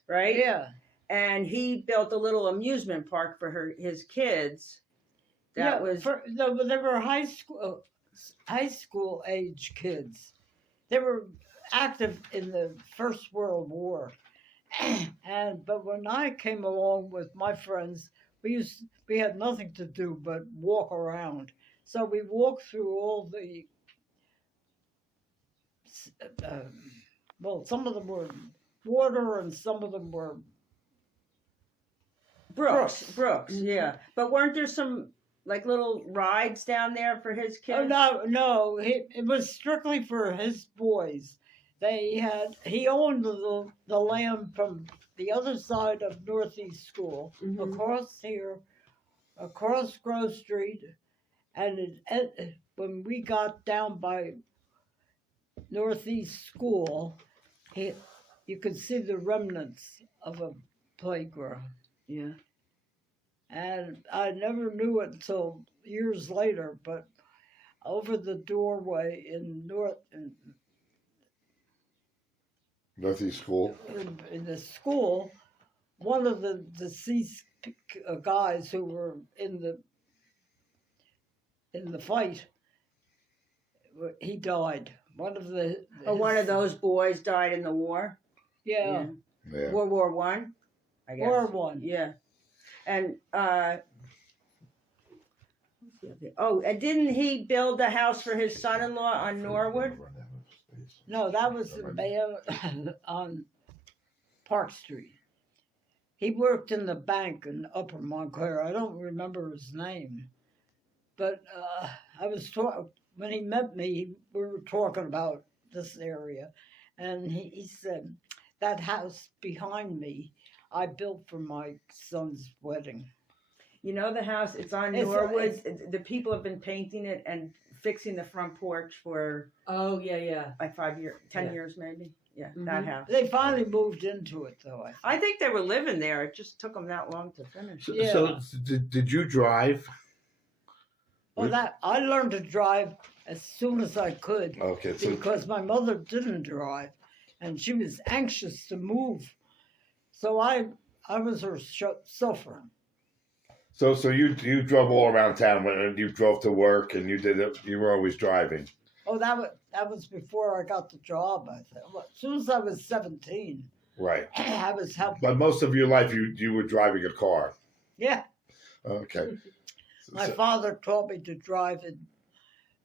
right? Yeah, And he built a little amusement park for his kids. That was they were high school age kids. They were active in the First World War, but when I came along with my friends, we had nothing to do but walk around. So we walked through all the some of them were water and some of them were Brooks, yeah. But weren't there some like little rides down there for his kids? oh no, it was strictly for his boys. He owned the land from the other side of Northeast School, Mhm. across here, across Grove Street, and when we got down by Northeast School, you could see the remnants of a playground. Yeah. And I never knew it until years later, but over the doorway in Northeast School. in the school, one of the deceased guys who were in the fight, he died. One of those boys died in the war. Yeah, Yeah. World War One. I guess. War One. Yeah. And and didn't he build a house for his son-in-law on Norwood? No, that was the man on Park Street. He worked in the bank in Upper Montclair. I don't remember his name, but I was when he met me. We were talking about this area, and he said that house behind me I built for my son's wedding. You know the house. It's on It's- Norwood. The people have been painting it and fixing the front porch for Oh yeah. like 5 years, 10 Yeah. years maybe. Yeah, that Mhm. house. They finally moved into it, though. I think. I think they were living there. It just took them that long to finish. So, Yeah. so did you drive? Well, that I learned to drive as soon as I could Okay, so because my mother didn't drive, and she was anxious to move. So I was her chauffeur. so you drove all around town when you drove to work and you did it. You were always driving. Oh, that was before I got the job. I think. Well, as soon as I was 17, Right. I was helping. But most of your life you were driving a car. Yeah, Okay. my father taught me to drive in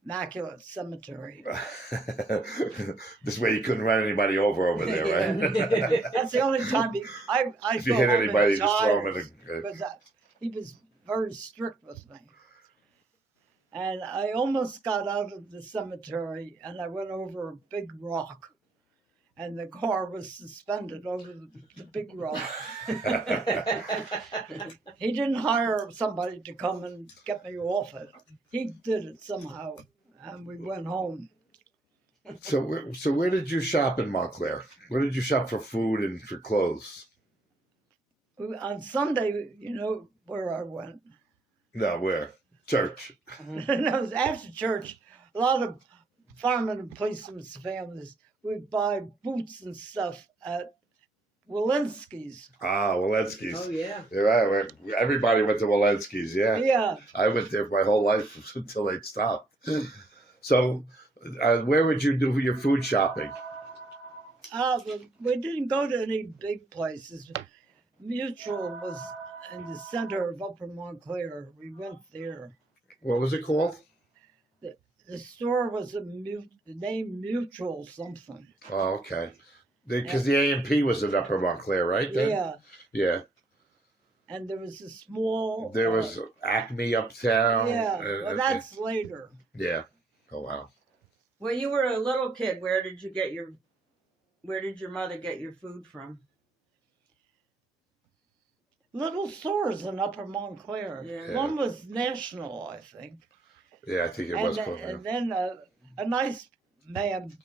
Immaculate Cemetery. This way you couldn't run anybody over there, right? That's the only time I If you go hit home in anybody, just throw them in tires. the. But he was very strict with me. And I almost got out of the cemetery and I went over a big rock. And the car was suspended over the big rock. He didn't hire somebody to come and get me off it. He did it somehow. And we went home. So where did you shop in Montclair? Where did you shop for food and for clothes? On Sunday, you know where I went. No, where? Church. No, after church, a lot of firemen and policemen's families would buy boots and stuff at Walensky's. Ah, Walensky's. Oh yeah. Yeah, everybody went to Walensky's. Yeah, Yeah, I went there my whole life until they stopped. So, where would you do your food shopping? but we didn't go to any big places. Mutual was in the center of Upper Montclair. We went there. What was it called? the store was named Mutual something. Oh, okay. Because the A&P was in Upper Montclair, right? Then? Yeah, Yeah. and there was a small. There was Acme uptown. Yeah, well, that's later. Yeah. Oh wow. When you were a little kid, where did your mother get your food from? Little stores in Upper Montclair. Yeah. One was National, I think. Yeah, I think it And was. then, close, and then a nice man,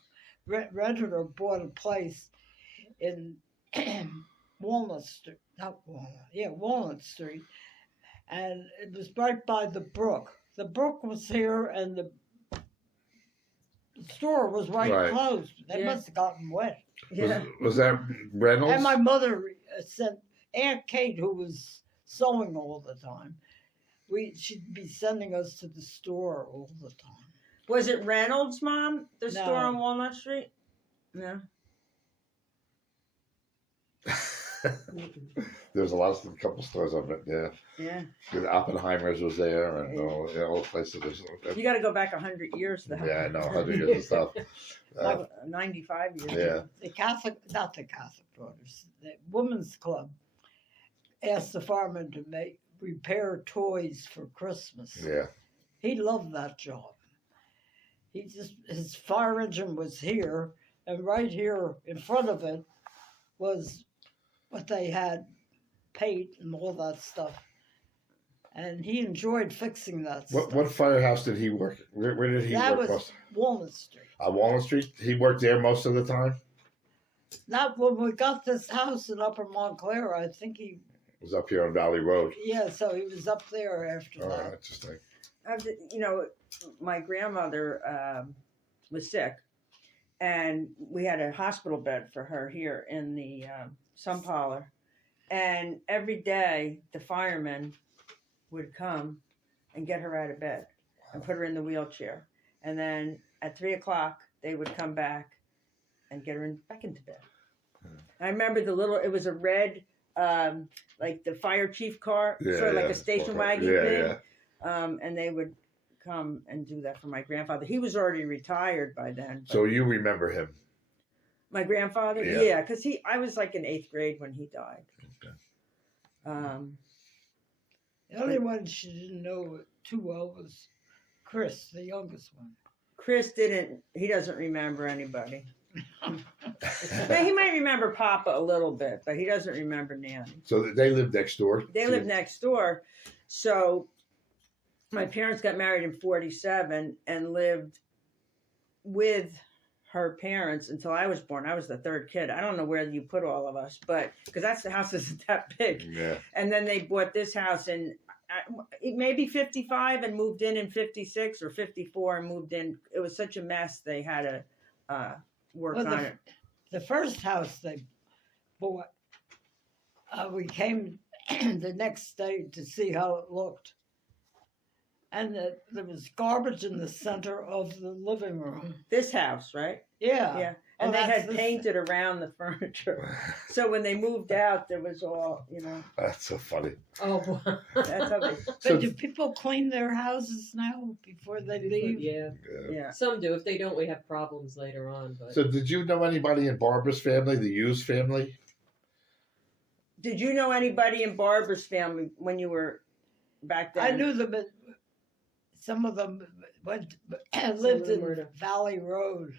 renter, bought a place in Walnut Street. Not Walnut. Yeah, Walnut Street. And it was right by the brook. The brook was here and the store was right closed. They Yeah. must have gotten wet. Yeah. Was that Reynolds? And my mother sent Aunt Kate, who was sewing all the time. She'd be sending us to the store all the time. Was it Reynolds, Mom? The No. store on Walnut Street? No. There's a couple stores of it. Yeah. Yeah. Because Oppenheimer's was there, and all the places. You got to go back 100 years though. Yeah, I know 100 years of stuff. Like 95 years. Yeah. The not the Catholic Brothers, the Women's Club asked the fireman to repair toys for Christmas. Yeah. He loved that job. His fire engine was here, and right here in front of it was what they had, paint and all that stuff. And he enjoyed fixing that stuff. What firehouse did he work? Where did he That work? was Walnut Street. On Walnut Street. He worked there most of the time. Not when we got this house in Upper Montclair. I think It was up here on Valley Road. so he was up there after Oh, that. interesting. You know, my grandmother was sick, and we had a hospital bed for her here in the sun parlor. And every day, the firemen would come and get her out of bed and put her in the wheelchair. And then at 3 o'clock, they would come back and get her back into bed. I remember it was a red, like the fire chief car, sort of like a station wagon thing. And they would come and do that for my grandfather. He was already retired by then. So you remember him? My grandfather? Yeah. Yeah, because I was like in 8th grade when he died. Okay. The only one she didn't know too well was Chris, the youngest one. Chris he doesn't remember anybody. Now, he might remember Papa a little bit, but he doesn't remember Nanny. So they lived next door. They lived next door. So my parents got married in 1947 and lived with her parents until I was born. I was the third kid. I don't know where you put all of us, but because the house isn't that big. Yeah. And then they bought this house in maybe 55 and moved in 56 or 54 and moved in. It was such a mess. They had to work on it. The first house they bought, we came the next day to see how it looked. And there was garbage in the center of the living room. This house, right? Yeah. Yeah. And they had painted around the furniture. So when they moved out, there was all, That's so funny. Oh, wow. That's how they. But do people clean their houses now before they leave? Yeah. Yeah. Some do. If they don't, we have problems later on. But So did you know anybody in Barbara's family, the Hughes family? Did you know anybody in Barbara's family when you were back then? I knew them, but some of them lived in were- Valley Road,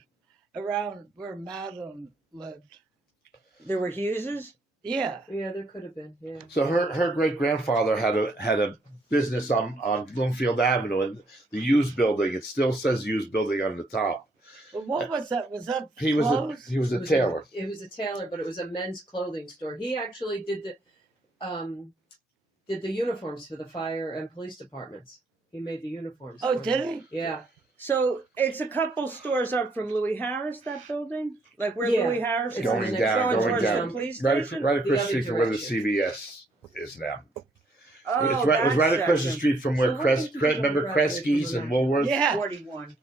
around where Madam lived. There were Hugheses? Yeah. yeah, there could have been. Yeah. So her great grandfather had a business on Bloomfield Avenue in the Hughes building. It still says Hughes building on the top. But what was that? Was that He was closed? a It was tailor. It was a tailor, but it was a men's clothing store. He actually did the uniforms for the fire and police departments. He made the uniforms. Oh, for did them. he? Yeah. So it's a couple stores up from Louis Harris, that building? Like where Yeah. Louis Harris It's is? in the next- Going towards down. the police Right station? across the The street other from where the direction. CVS is now. Oh, It was right across the section. street from So where what did you remember go back there Kresge's from and that? Woolworths? Yeah. 41.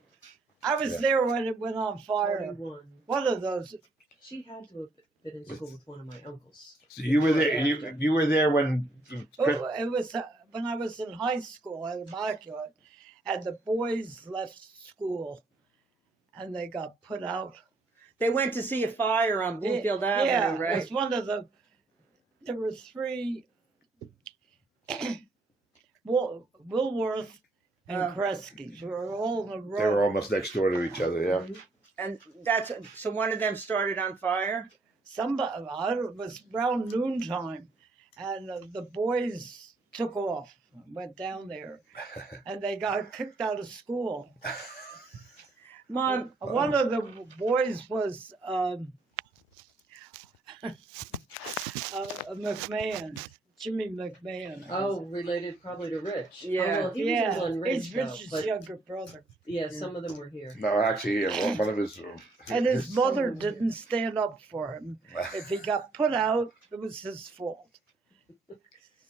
I was Yeah. there when it went on fire. 41. One of those. She had to have been in school with one of my uncles. So you were there. You were there when. Oh, it was when I was in high school at Immaculate, and the boys left school, and they got put out. They went to see a fire on Bloomfield Avenue, Yeah, right? it's one of the. There were three. Woolworth and Kresge's were all in a row. They were almost next door to each other. Yeah. And that's so one of them started on fire. Somebody, it was around noontime, and the boys took off, went down there, and they got kicked out of school. Mom, One of the boys was McMahon, Jimmy McMahon. Oh, related probably to Rich. Yeah. Oh, well, he yeah, was in Glen Ridge, he's Rich's though, but younger brother. yeah, some of them were here. No, actually, yeah, one of his. And his mother didn't stand up for him. If he got put out, it was his fault.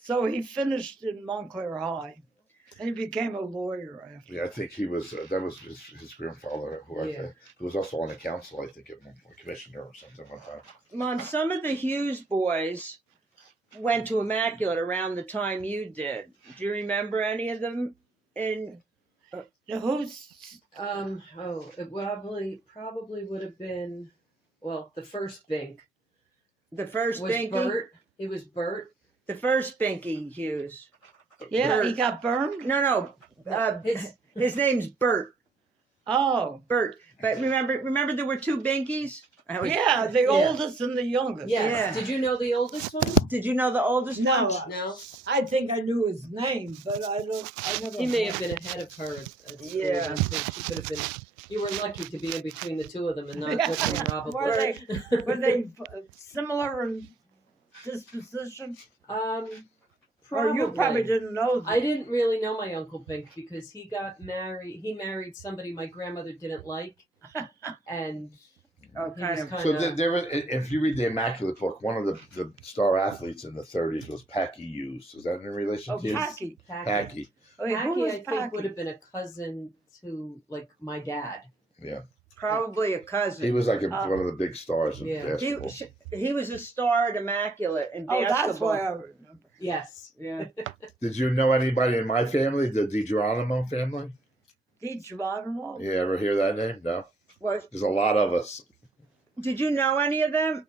So he finished in Montclair High, and he became a lawyer after. Yeah, I think he was. That was his grandfather, who was also on the council. I think at one point, commissioner or something like that. Mom, some of the Hughes boys went to Immaculate around the time you did. Do you remember any of them? Now, who's It probably would have been, well, the first Bink The first was Binky? Bert. It was Bert. The first Binky Hughes. yeah, Bert. he got burned? No. His name's Bert. Oh. Bert. But remember there were two Binkies? Yeah, the oldest and the youngest. Yes. Yeah. Did you know the oldest one? Did you know the oldest No. one? No. I think I knew his name, but I never. He may have been ahead of her at school. Yeah. I think she could have been. You were lucky to be in between the two of them and not Yeah. Rick and probably. Were they similar in disposition? Probably. Or you probably didn't know them. I didn't really know my Uncle Pink because he got married. He married somebody my grandmother didn't like, and Oh, he kind was of. kind So of. there was, if you read the Immaculate book, one of the star athletes in the 30s was Packy Hughes. Is that in relation Oh, to you? Packy. Packy. Wait, who Packy, was I think, Packy? would have been a cousin to like my dad. Yeah. Probably a cousin. He was like Oh. one of the big stars of Yeah. basketball. He was a star at Immaculate in Oh, basketball. that's why I remember. Yes. Yeah. Did you know anybody in my family, the DiGeronimo family? DiGeronimo? You ever hear that name? No. What? There's a lot of us. Did you know any of them?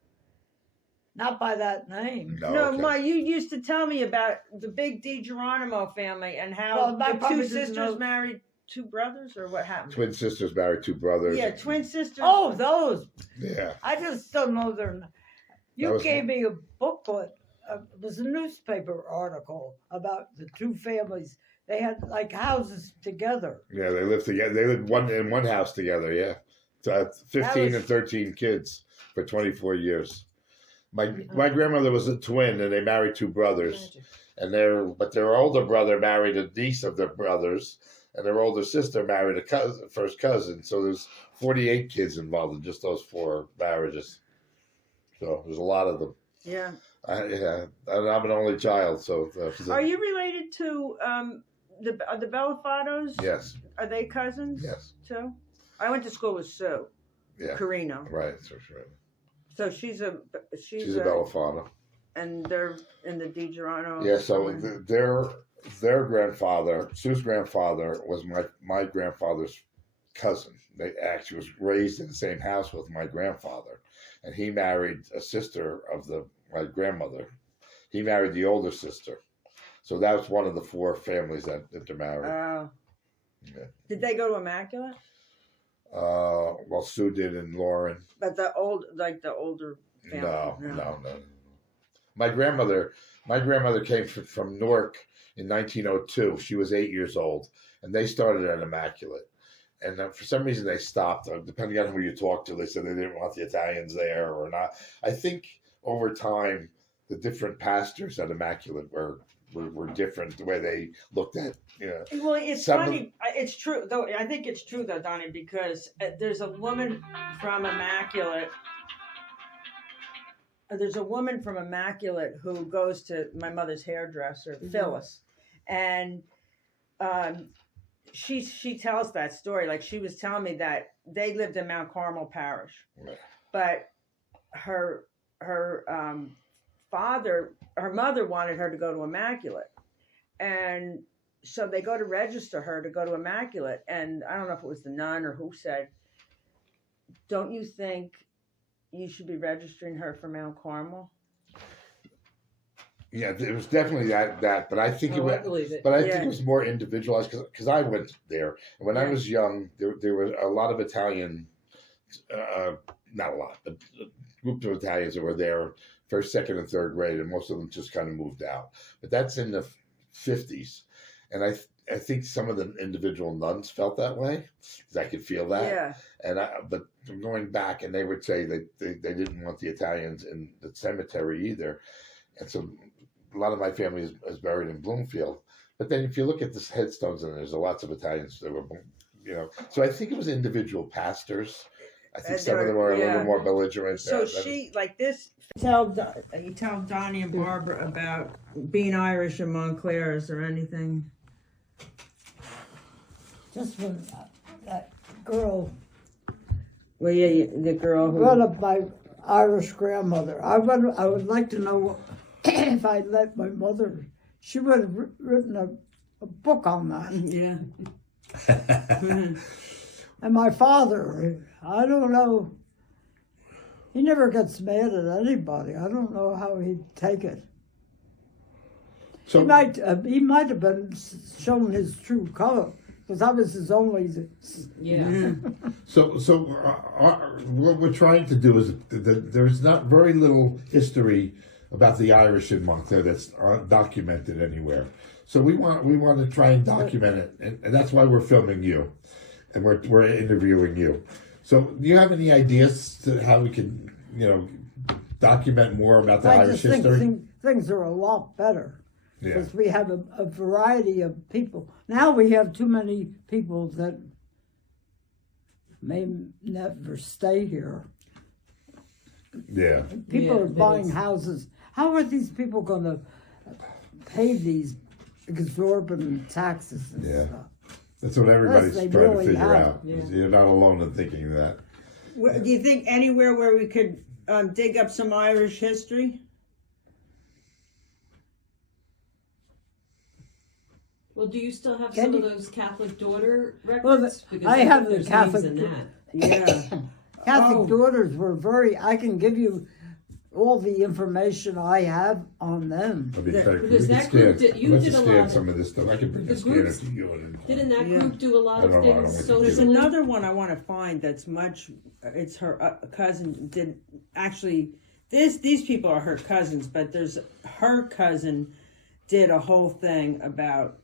Not by that name. No. No, okay. Ma, you used to tell me about the big DiGeronimo family and how Well, my the probably two didn't sisters know- married two brothers, or what happened? Twin sisters married two brothers. Yeah, twin sisters. Oh, those. Yeah. I just don't know their name. That You was- gave me a booklet. It was a newspaper article about the two families. They had like houses together. Yeah, they lived together. They lived in one house together. Yeah, 15 was- and 13 kids for 24 years. My grandmother was a twin, and they married two brothers. And their older brother married a niece of their brothers, and their older sister married a first cousin. So there's 48 kids involved in just those four marriages. So there's a lot of them. Yeah. And I'm an only child, so Are you related to the Belafatos? yes, Are they cousins? yes, Too. I went to school with Sue yeah, Carino, right. That's right. so she's a She's a Belafana. and they're in the DiGeronimo. Yeah, so their grandfather, Sue's grandfather, was my grandfather's cousin. They actually was raised in the same house with my grandfather, and he married a sister of my grandmother. He married the older sister, so that was one of the four families that intermarried. Oh. Yeah. Did they go to Immaculate? Well, Sue did in Lauren. But the older family. No. My grandmother came from Newark in 1902. She was 8 years old, and they started at Immaculate. And for some reason they stopped. Depending on who you talk to, they said they didn't want the Italians there or not. I think over time, the different pastors at Immaculate were different. The way they looked at, Well, it's Some of- funny. It's true, though. I think it's true, though, Donnie, because there's a woman from Immaculate. There's a woman from Immaculate who goes to my mother's hairdresser, Phyllis, and she tells that story. Like she was telling me that they lived in Mount Carmel Parish, Right. but her mother wanted her to go to Immaculate, and so they go to register her to go to Immaculate, and I don't know if it was the nun or who said, "Don't you think you should be registering her for Mount Carmel?" Yeah, it was definitely that, but I think Oh, I it was, believe it. but I think Yeah. it was more individualized because I went there and when I Yeah. was young, there were a lot of Italian, not a lot, but a group of Italians that were there first, second, and third grade, and most of them just kind of moved out. But that's in the 50s, and I think some of the individual nuns felt that way because I could feel that. Yeah, But going back, and they would say that they didn't want the Italians in the cemetery either, and so a lot of my family is buried in Bloomfield. But then if you look at the headstones, and there's lots of Italians that were, so I think it was individual pastors. I think And some of they them were- were a yeah. little more belligerent. so than- she like this. You tell Donnie and Barbara about being Irish in Montclair. Is there anything? Just when that girl Well, yeah, the girl who. brought up my Irish grandmother, I would like to know if I'd let my mother, she would have written a book on that. Yeah. And my father, I don't know, he never gets mad at anybody. I don't know how he'd take it. So He might have been shown his true color, because I was his only. Yeah. So what we're trying to do is there's not very little history about the Irish in Montclair that's documented anywhere. So we want to try and document it, and that's why we're filming you, and we're interviewing you. So do you have any ideas to how we can document more about the I Irish just think history? things are a lot better. Yeah. Because we have a variety of people. Now we have too many people that may never stay here. Yeah. People Yeah, are that buying is- houses. How are these people going to pay these exorbitant taxes and Yeah. stuff? That's what everybody's they trying really to figure have. out. Yeah. You're not alone in thinking that. Do you think anywhere where we could dig up some Irish history? Well, do you still have Can some you- of those Catholic daughter Well, records? Because I think have the there's Catholic names in da- that. Yeah. Catholic Oh. daughters were I can give you all the information I have on them. I'd be That- thankful. because We can that group scan- did- you let's did a scan lot of- some of this stuff. I can bring the a scanner groups- to you. And, Didn't that Yeah. group do a lot I of don't know, I don't things? think So they There's do. does another one I want to find that's much. It's her cousin did actually. These people are her cousins, but there's her cousin did a whole thing about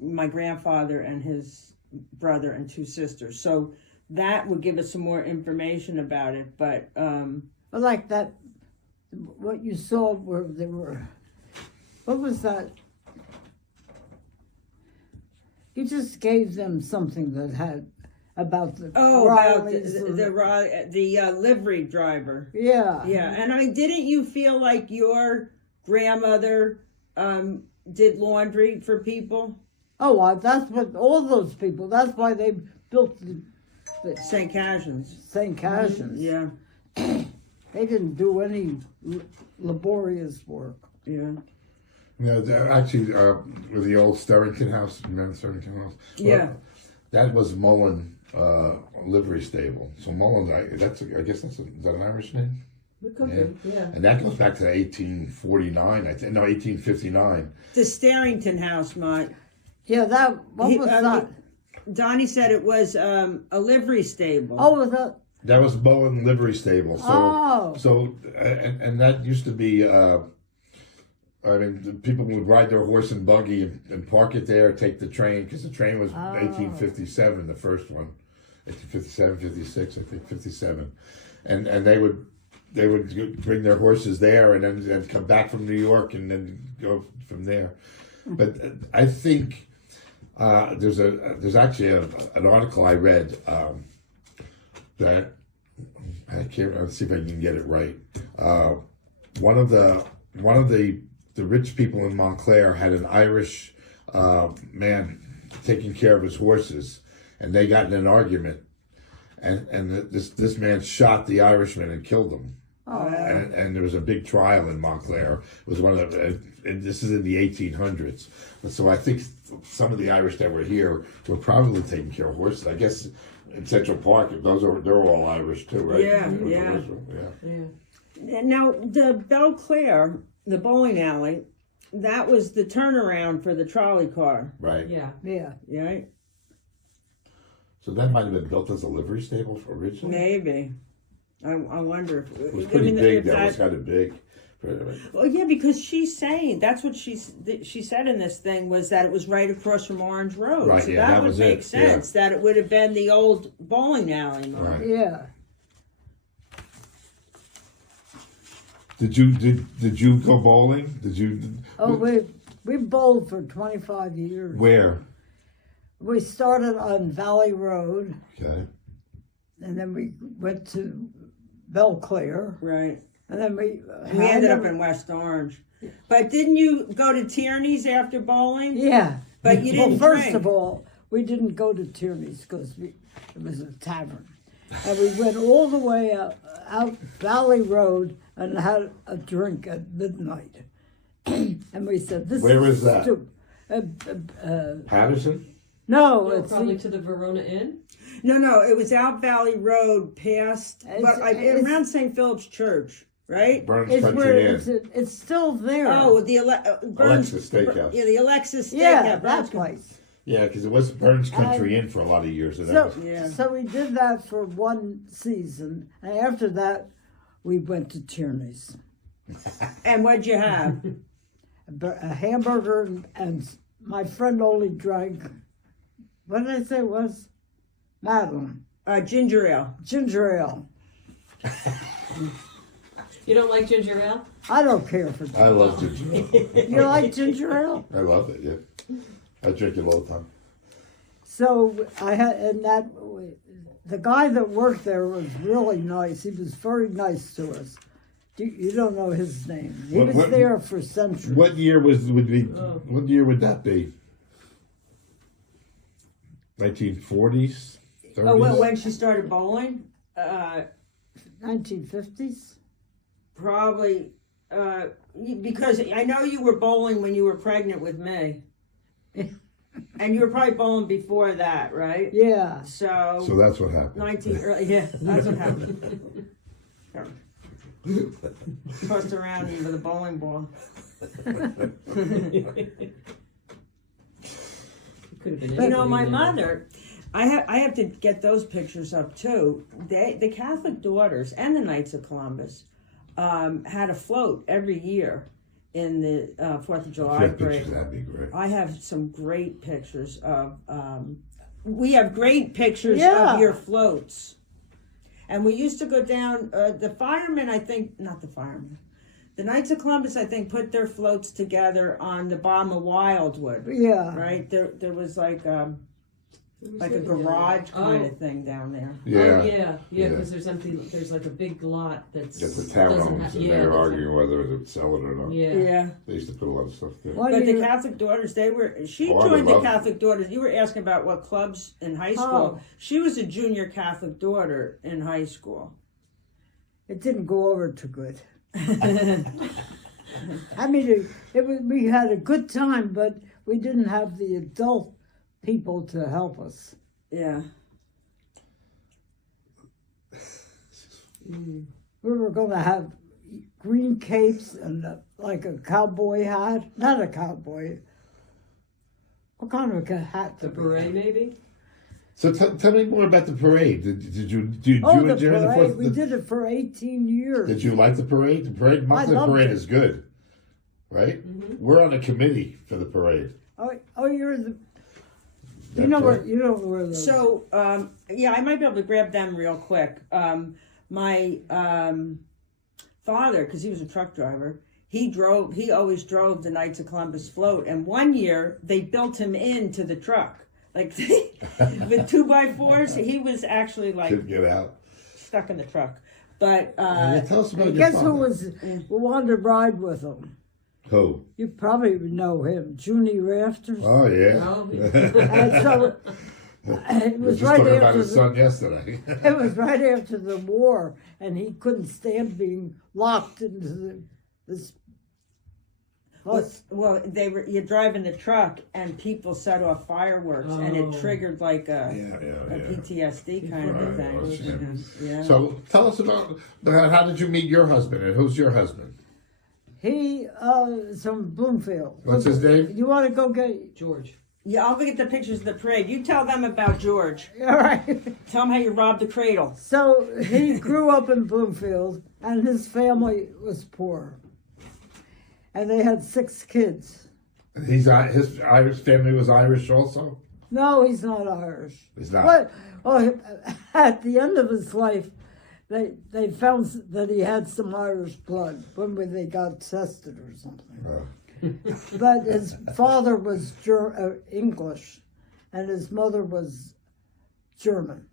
my grandfather and his brother and two sisters. So that would give us some more information about it. But But like that, what you saw where they were, what was that? You just gave them something that had about the about Rileys or- the livery driver. yeah. Yeah, and I mean, didn't you feel like your grandmother did laundry for people? Oh, that's what all those people. That's why they built the St. Cassions. St. Cassions. Yeah, They didn't do any laborious work. yeah, actually, with the old Sterrington House, remember Sterrington House? Well, Yeah. That was Mullen livery stable. So Mullen, I guess is that an Irish name? It could Yeah. be, yeah. And that goes back to 1849, I think. No, 1859. the Starrington House, Mott. Yeah, what He- was that? Donnie said it was a livery stable. Oh, was that? That was Mullen livery stable. Oh. And that used to be. I mean, the people would ride their horse and buggy and park it there, take the train, because the train was 1857, the first one. 1857, 56, I think, 57. And they would bring their horses there and then come back from New York and then go from there. But I think there's actually an article I read that I can't. Let's see if I can get it right. One of the rich people in Montclair had an Irish man taking care of his horses, and they got in an argument, and this man shot the Irishman and killed him. Oh, and there was a big trial in Montclair. It was one of the, and this is in the 1800s. And so I think some of the Irish that were here were probably taking care of horses. I guess in Central Park, they're all Irish too, right? Yeah, yeah. Yeah. Now, the Belclair, the bowling alley, that was the turnaround for the trolley car, Right. Yeah. yeah. right? So that might have been built as a livery stable originally. Maybe. I wonder if It was pretty big. if That was kind of big. Well, yeah, because she's saying that's what she said in this thing was that it was right across from Orange Road. Right, so yeah, that would was make it, sense that it would have been the old bowling alley. Right. Yeah. Did you go bowling? Did you? Oh, we bowled for 25 years. Where? We started on Valley Road, Okay. and then we went to Belclair, Right. and then we Ended up in West Orange. But didn't you go to Tierney's after bowling? Yeah. But you didn't Well, first drink. of all, we didn't go to Tierney's because it was a tavern. And we went all the way out Valley Road and had a drink at midnight. And we said, "This Where is is that? Patterson. No, No, it's probably to the Verona Inn. No, it was out Valley Road past, It's- around St. Philip's Church, right? Burns it's Country where Inn. it's still there. Oh, the Burns, Alexis Steakhouse. Yeah, the Alexis Steakhouse. yeah, that Burns- place. Yeah, because it was Burns Country Inn for a lot of years. And that So, was, Yeah. so we did that for one season, and after that, we went to Tierney's. And what'd you have? A hamburger, and my friend only drank, what did I say it was? Madeline. Ginger ale. Ginger ale. You don't like ginger ale? I don't care for that. I love ginger ale. You like ginger ale? I love it. Yeah, I drink it all the time. So I had, and that, the guy that worked there was really nice. He was very nice to us. You don't know his name. He What- was what- there for centuries. What year would be? Oh. What year would that be? 1940s, 30s. Oh, when she started bowling? 1950s? Probably, because I know you were bowling when you were pregnant with me. And you were probably bowling before that, right? Yeah. So that's what happened. 19 early, yeah, that's what happened. Tossed around with a bowling ball. You know, my mother, I have to get those pictures up too. The Catholic Daughters and the Knights of Columbus had a float every year in the 4th of July Yeah, pictures, parade. that'd be great. I have some great pictures of. We have great pictures Yeah. of your floats, and we used to go down. The firemen, I think, not the firemen. The Knights of Columbus, I think, put their floats together on the bottom of Wildwood. Yeah. Right there was like a garage kind of thing down there. Yeah. Oh, yeah, Yeah. because there's like a big lot that's. Get the doesn't townhomes, have- and yeah, they're doesn't- arguing whether to sell it or not. Yeah. They used to put a lot of stuff there. What But do the you- Catholic Daughters, she Oh, I joined the love it. Catholic Daughters. You were asking about what clubs in high school. Oh. She was a junior Catholic daughter in high school. It didn't go over too good. I mean, we had a good time, but we didn't have the adult people to help us. Yeah. We were going to have green capes and like a cowboy hat. Not a cowboy. What kind of a hat? The did we beret, have? maybe? So tell me more about the parade. Did you Oh, the enjoy the parade. Fourth? We did it for 18 years. Did you like the parade? The parade, Montclair loved parade it. is good, right? Mm-hmm. We're on a committee for the parade. Oh, you're the. You That's know right. where you know where the. So, yeah, I might be able to grab them real quick. My father, because he was a truck driver, he always drove the Knights of Columbus float. And one year they built him into the truck. Like with 2x4s, he was actually like Couldn't get out. stuck in the truck. But Yeah, tell us about your guess father. who wanted to ride with him? Who? You probably know him, Junie Rafters. Oh yeah. Oh, And so It We was just right talking about after his son yesterday. it was right after the war, and he couldn't stand being locked into this bus. Well, you're driving the truck and people set off fireworks and Oh. it triggered like a Yeah. PTSD kind of a Right, thing. well, shit. Yeah. So tell us about how did you meet your husband and who's your husband? He is from Bloomfield. What's his name? You want to go get? George. Yeah, I'll go get the pictures of the parade. You tell them about George. All right. Tell them how you robbed the cradle. So he grew up in Bloomfield, and his family was poor, and they had 6 kids. His Irish family was Irish also. No, he's not Irish. He's not. But at the end of his life, they found that he had some Irish blood when they got tested or something. But his father was English, and his mother was German.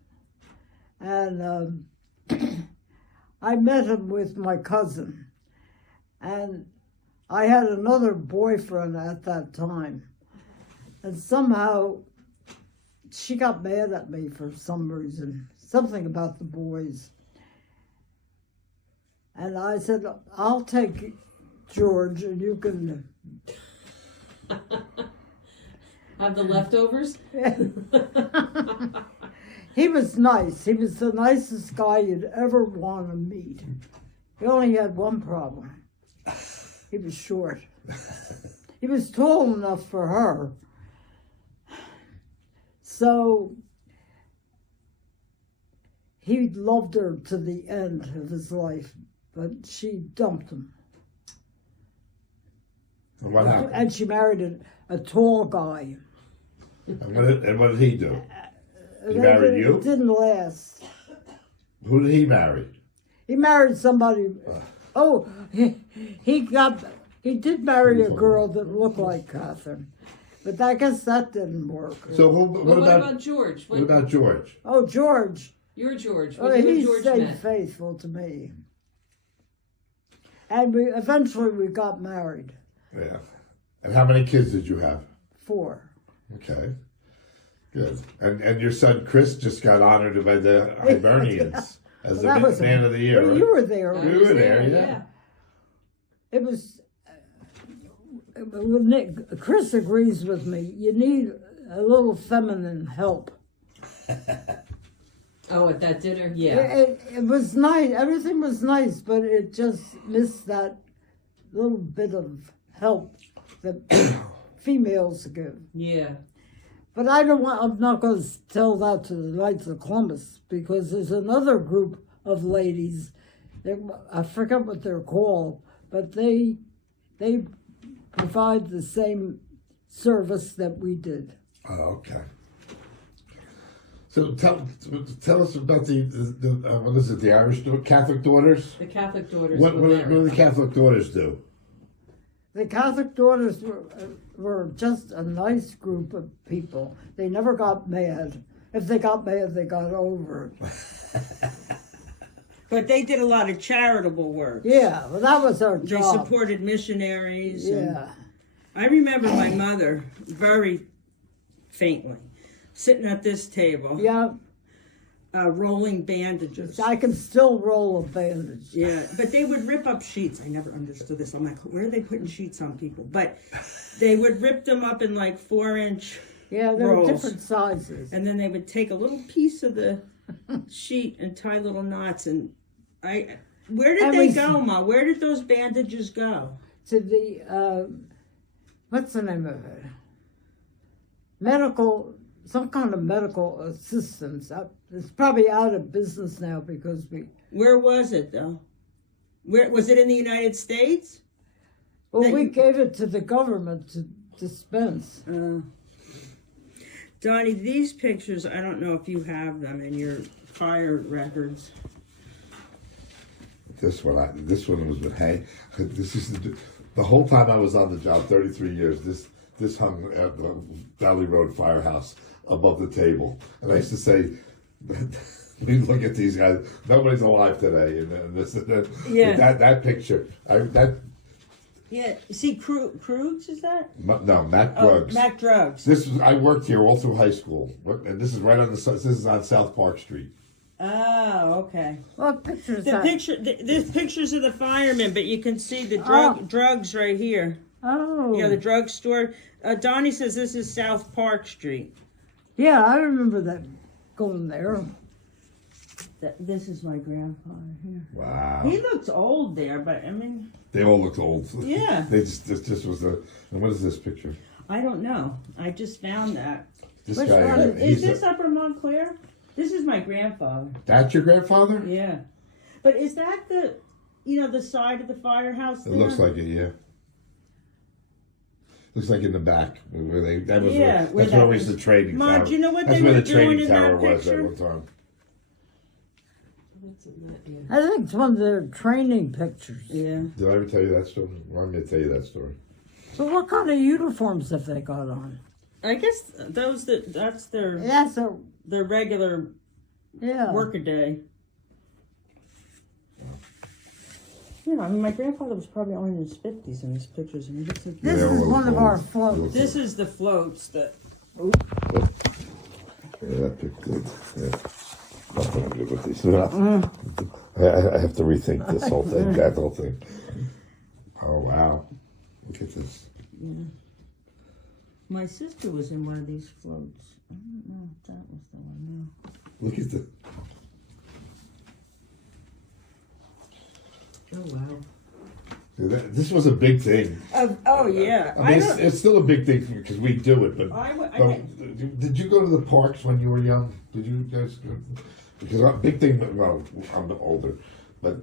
And I met him with my cousin, and I had another boyfriend at that time. And somehow she got mad at me for some reason, something about the boys. And I said, I'll take George, and you can. Have the leftovers? He was nice. He was the nicest guy you'd ever want to meet. He only had one problem. He was short. He was tall enough for her. So he loved her to the end of his life, but she dumped him. And what happened? And she married a tall guy. And what did he do? He It married you? didn't last. Who did he marry? He married somebody. Oh, he did marry a girl that looked like Catherine, but I guess that didn't work. So What about George? what about George? Oh, George. You're George. Oh, When you and he George stayed met. faithful to me, and we eventually got married. Yeah. And how many kids did you have? 4. Okay. Good. And your son Chris just got honored by the Hibernians as That the was man of the year. Well, right? you were there. We were there, yeah. It was. Nick, Chris agrees with me. You need a little feminine help. Oh, at that dinner? Yeah. It was nice. Everything was nice, but it just missed that little bit of help that females give. Yeah. But I'm not going to tell that to the Knights of Columbus, because there's another group of ladies. I forget what they're called, but they provide the same service that we did. Oh, okay. So tell us about the what is it? The Irish Catholic Daughters. The Catholic daughters What were what do the Catholic Daughters do? The Catholic Daughters were just a nice group of people. They never got mad. If they got mad, they got over it. But they did a lot of charitable work. Yeah, well, that was our They job. supported missionaries. and Yeah. I remember my mother very faintly sitting at this table, Yeah, rolling bandages. I can still roll a bandage. Yeah, but they would rip up sheets. I never understood this. I'm like, where are they putting sheets on people? But they would rip them up in like 4-inch, Yeah, there were rolls. different sizes. and then they would take a little piece of the sheet and tie little knots. And where did And they we- go, Ma? Where did those bandages go? To the, what's the name of it? Medical, some kind of medical assistance. It's probably out of business now because Where was it though? Where was it in the United States? well, we gave it to the government to dispense. Donnie, these pictures, I don't know if you have them in your fire records. This one was with Hank. This is the whole time I was on the job, 33 years. This hung at the Valley Road Firehouse above the table, and I used to say, "We look at these guys. Nobody's alive today." And this, Yeah. that picture, Yeah. See, Krugs is that? No, Mac Oh, Drugs. Mac Drugs. I worked here all through high school, and this is right on this is on South Park Street. Oh, okay. What picture is The that? picture, there's pictures of the firemen, but you can see the drugs right here. Oh. You know, the drugstore. Donnie says this is South Park Street. Yeah, I remember that going there. This is my grandfather here. Wow. He looks old there, but I mean, They all looked old. Yeah. They just was a. And what is this picture? I don't know. I just found that. This Which guy. one? Is this Upper Montclair? This is my grandfather. That's your grandfather? Yeah. But is that the side of the firehouse It there? looks like it, yeah. Looks like in the back where they. That was Yeah, where, where that's that where was was. the trading Ma, tower. do you know what That's they where were the trading doing in that tower was picture? at one time. What's in that? Yeah. I think it's one of their training pictures. Yeah. Did I ever tell you that story? Well, I'm going to tell you that story. So what kind of uniforms have they got on? I guess that's their That's a their regular yeah. workaday. Yeah, I mean, my grandfather was probably only in his 50s in his pictures, and he looks like This Yeah, is well, one of well, our floats. this is the floats that. Yeah, that picture. Yeah. Nothing good with these. I have to rethink this whole thing, that whole thing. Oh, wow. Look at this. Yeah. My sister was in one of these floats. I don't know if that was the one. No. Look at the. Oh wow. This was a big thing. Oh yeah. I mean, it's still a big thing because we do it, but. Did you go to the parks when you were young? Did you guys go? Because a big thing, well, I'm older, but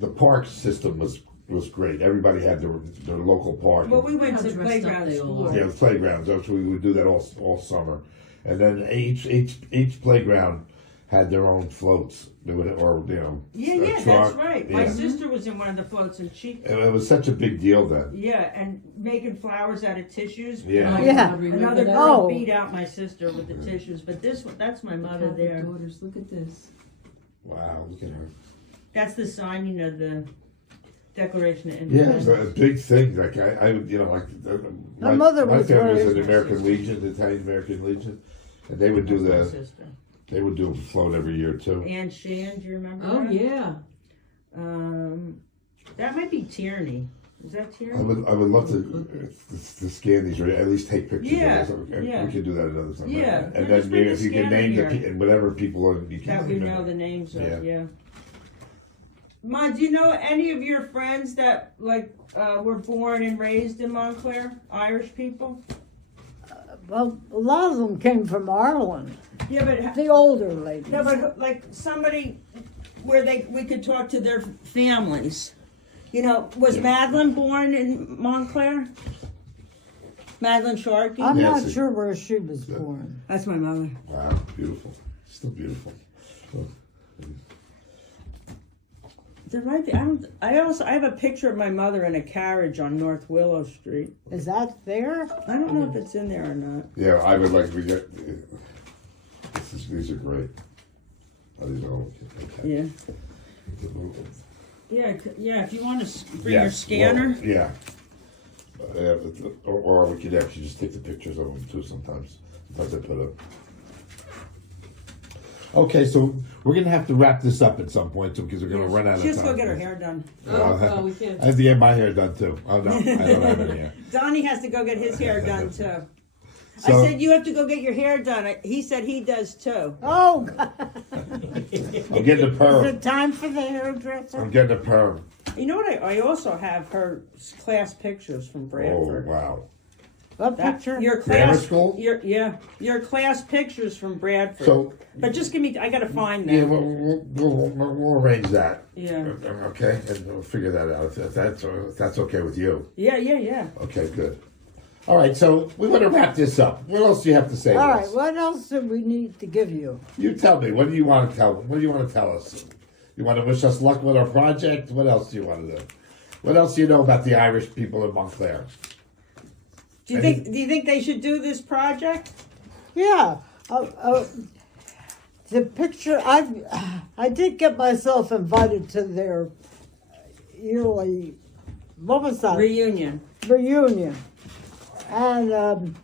the park system was great. Everybody had their local park. Well, we went How to dressed up playground they all school. are. Yeah, the playgrounds. That's we would do that all summer, and then each playground had their own floats. They would, or you know, Yeah, a that's truck. right. My Yeah. sister was in one of the floats, and she, It was such a big deal then. yeah, and making flowers out of tissues. Yeah. Oh, Yeah. God, remember Another that? girl Oh. beat out my sister with the tissues, but that's my mother Catholic there. daughters, look at this. Wow, look at her. That's the signing of the Declaration of Yeah, it was Independence. a big thing. Like I you know, like My mother my was family was raised- in the American Legion, the Italian American Legion, and they would do That's my sister. they would do a float every year too. Ann Shan, do you remember Oh her? yeah. That might be Tierney. Is that Tierney? I would love to scan these or at least take pictures. Yeah, of this. yeah. We could do that another time. Yeah, and just then bring if the you can scanner name here. and whatever people you can That we name know it. the names of, Yeah. yeah. Ma, do you know any of your friends that were born and raised in Montclair? Irish people? Well, a lot of them came from Ireland. Yeah, but The older ladies. no, but like somebody where we could talk to their families. You know, was Yeah. Madeline born in Montclair? Madeline Sharkey? I'm Yeah, not see. sure where she was born. That's my mother. Wow, beautiful, still beautiful. They're right there. I have a picture of my mother in a carriage on North Willow Street. Is that there? I don't know if it's in there or not. Yeah, I would like to get. These are great. Oh, these are all okay. Yeah. Yeah, if you want to bring Yeah, your scanner. well, yeah. Or we could actually just take the pictures of them too sometimes. Sometimes I put up. Okay, so we're going to have to wrap this up at some point too because we're going to run out of She has time. to go get her hair done. Oh, we can't. I have to get my hair done too. Oh no, I don't have any hair. Donnie has to go get his hair done too. So- I said you have to go get your hair done. He said he does too. Oh, God. I'm getting a Is perm. it time for the hairdresser? I'm getting a perm. You know what? I also have her class pictures from Oh Bradford. wow. What That- picture? Your Grammar class, school? your class pictures from Bradford. So but just give me. I gotta find yeah, them. we'll arrange that. Yeah. Okay, and we'll figure that out if that's okay with you. Yeah. Okay, good. All right, so we want to wrap this up. What else do you have to say? All to right, us? what else do we need to give you? You tell me. What do you want to tell? What do you want to tell us? You want to wish us luck with our project? What else do you want to do? What else do you know about the Irish people in Montclair? Do you think they should do this project? Yeah. The picture, I did get myself invited to their yearly what was that? Reunion. Reunion. And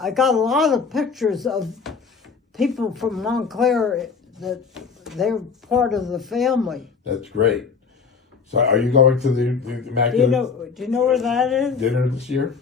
I got a lot of pictures of people from Montclair that they're part of the family. That's great. So, are you going to the Immaculate Do you know where that is? dinner this year,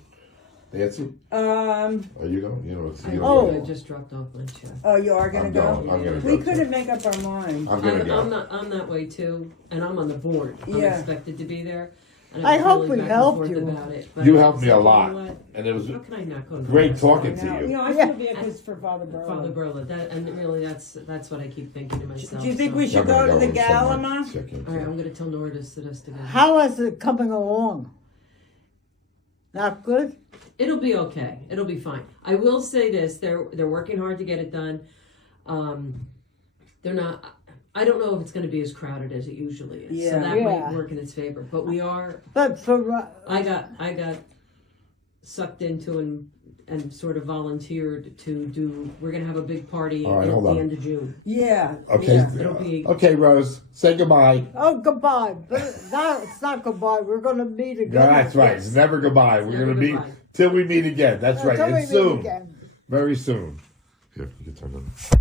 Nancy? Are you going? You know, I, you Oh. don't I go. just dropped off my check. Oh, you are gonna I'm go? going. I'm gonna go. We too. couldn't make up our mind. I'm gonna go. I'm that way too, and I'm on the board. I'm Yeah. expected to be there. And I was hope really we back and helped forth you. About it, but You I helped was me a like, lot, you know what? and it was How can I not go? to great Mass? talking to Now, you. I Yeah. feel bad because for Father Burley. Father Burla, that and really that's what I keep thinking to myself. Do you think so. we should I'm go gonna to the with gala, someone. Ma? Check in, All right, too. I'm gonna tell Nora to sit us together. How is it coming along? Not good? It'll be okay. It'll be fine. I will say this: they're working hard to get it done. They're not. I don't know if it's going to be as crowded as it usually is. Yeah. So that Yeah. might work in its favor. But we are. But for I got sucked into and sort of volunteered to do. We're going to have a big party All right, at hold the on. end of June. Yeah. Okay. yeah. It'll be. Okay, Rose. Say goodbye. oh goodbye, but it's not goodbye. We're gonna meet again. No, that's right. It's never goodbye. We're Never gonna meet goodbye. till we meet again. That's right. Until we It's meet soon. again. Very soon. Here, you can turn it on.